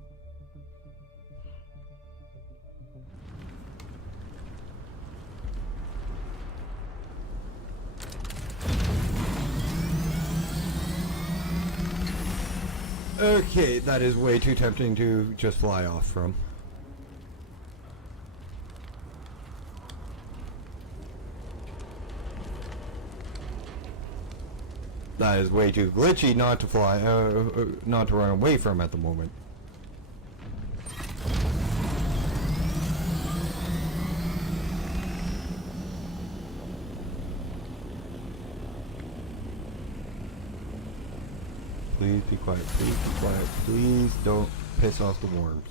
Okay, that is way too tempting to just fly off from. That is way too glitchy not to fly, not to run away from at the moment. Please be quiet, please be quiet, please don't piss off the worms.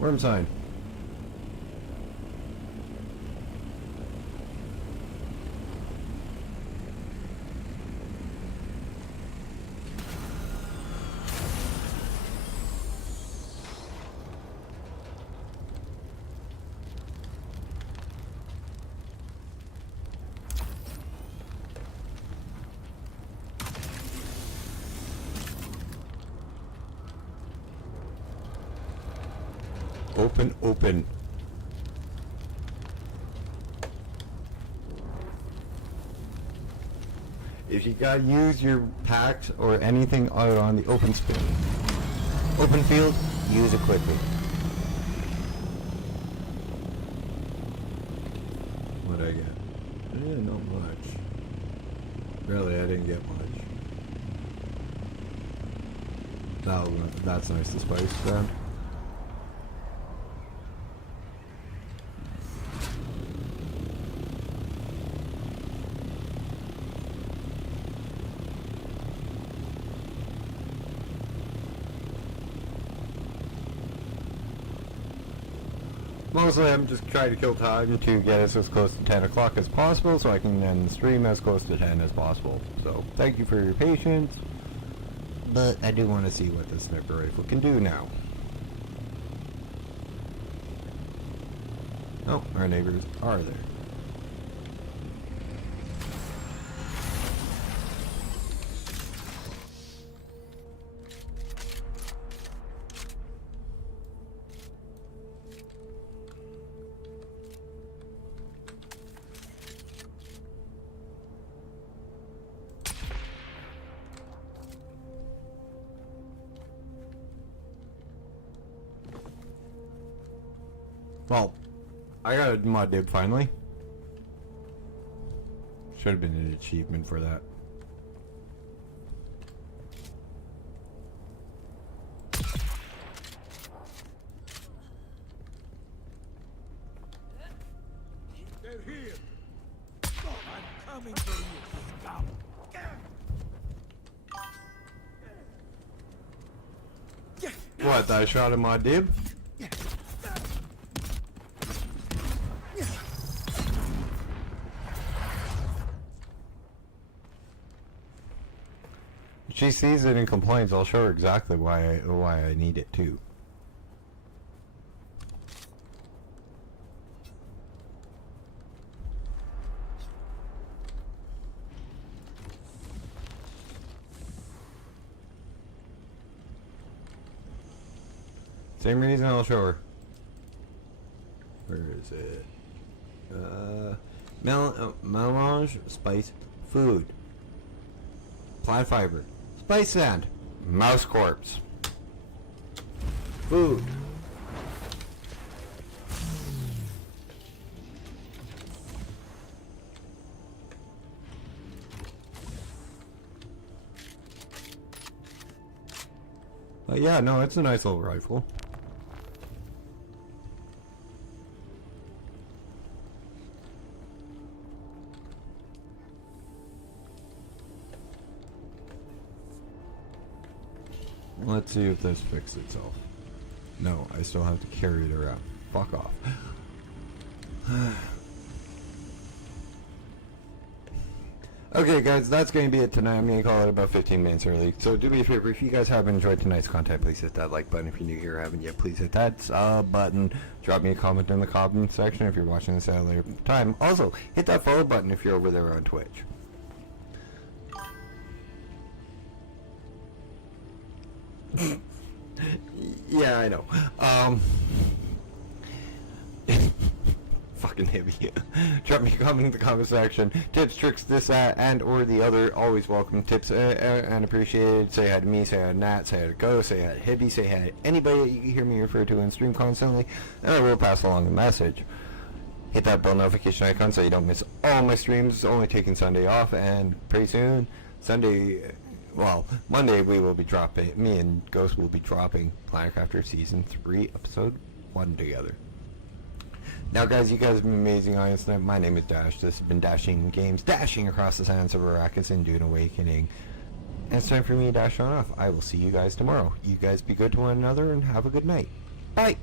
Worm sign. Open, open. if you gotta use your packs or anything out on the open field, use it quickly. What'd I get? Not much. Really, I didn't get much. That's nice to spice then. Mostly I'm just trying to kill time to get us as close to 10 o'clock as possible so I can then stream as close to 10 as possible. So thank you for your patience, but I do want to see what the sniper rifle can do now. Oh, our neighbors are there. Well, I got a mod dib finally. Should have been an achievement for that. They're here. I'm coming for you, scum. What, I shot a mod dib? If she sees it and complains, I'll show her exactly why I need it too. Same reason I'll show her. Where is it? Melange, spice, food. Plant fiber. Spice sand. Mouse corpse. Food. Yeah, no, it's a nice little rifle. Let's see if this fixes itself. No, I still have to carry it around. Fuck off. Okay, guys, that's going to be it tonight. I'm going to call it about 15 minutes early. So do me a favor, if you guys have enjoyed tonight's content, please hit that like button. If you're new here haven't yet, please hit that sub button. Drop me a comment in the comment section if you're watching this at a later time. Also, hit that follow button if you're over there on Twitch. Yeah, I know. Fucking heavy. Drop me a comment in the comment section. Tips, tricks, this, that, and or the other. Always welcome. Tips and appreciated. Say hi to me, say hi to Nat, say hi to Go, say hi to Hibby, say hi to anybody that you can hear me refer to in stream constantly, and I will pass along the message. Hit that bell notification icon so you don't miss all my streams. Only taking Sunday off, and pretty soon, well, Monday we will be dropping, me and Ghost will be dropping Planetcrafter Season 3, Episode 1 together. Now guys, you guys have been amazing audience tonight. My name is Dash. This has been Dashing Games, dashing across the sands of Arrakis and Dune Awakening. And it's time for me to dash on off. I will see you guys tomorrow. You guys be good to one another and have a good night. Bye!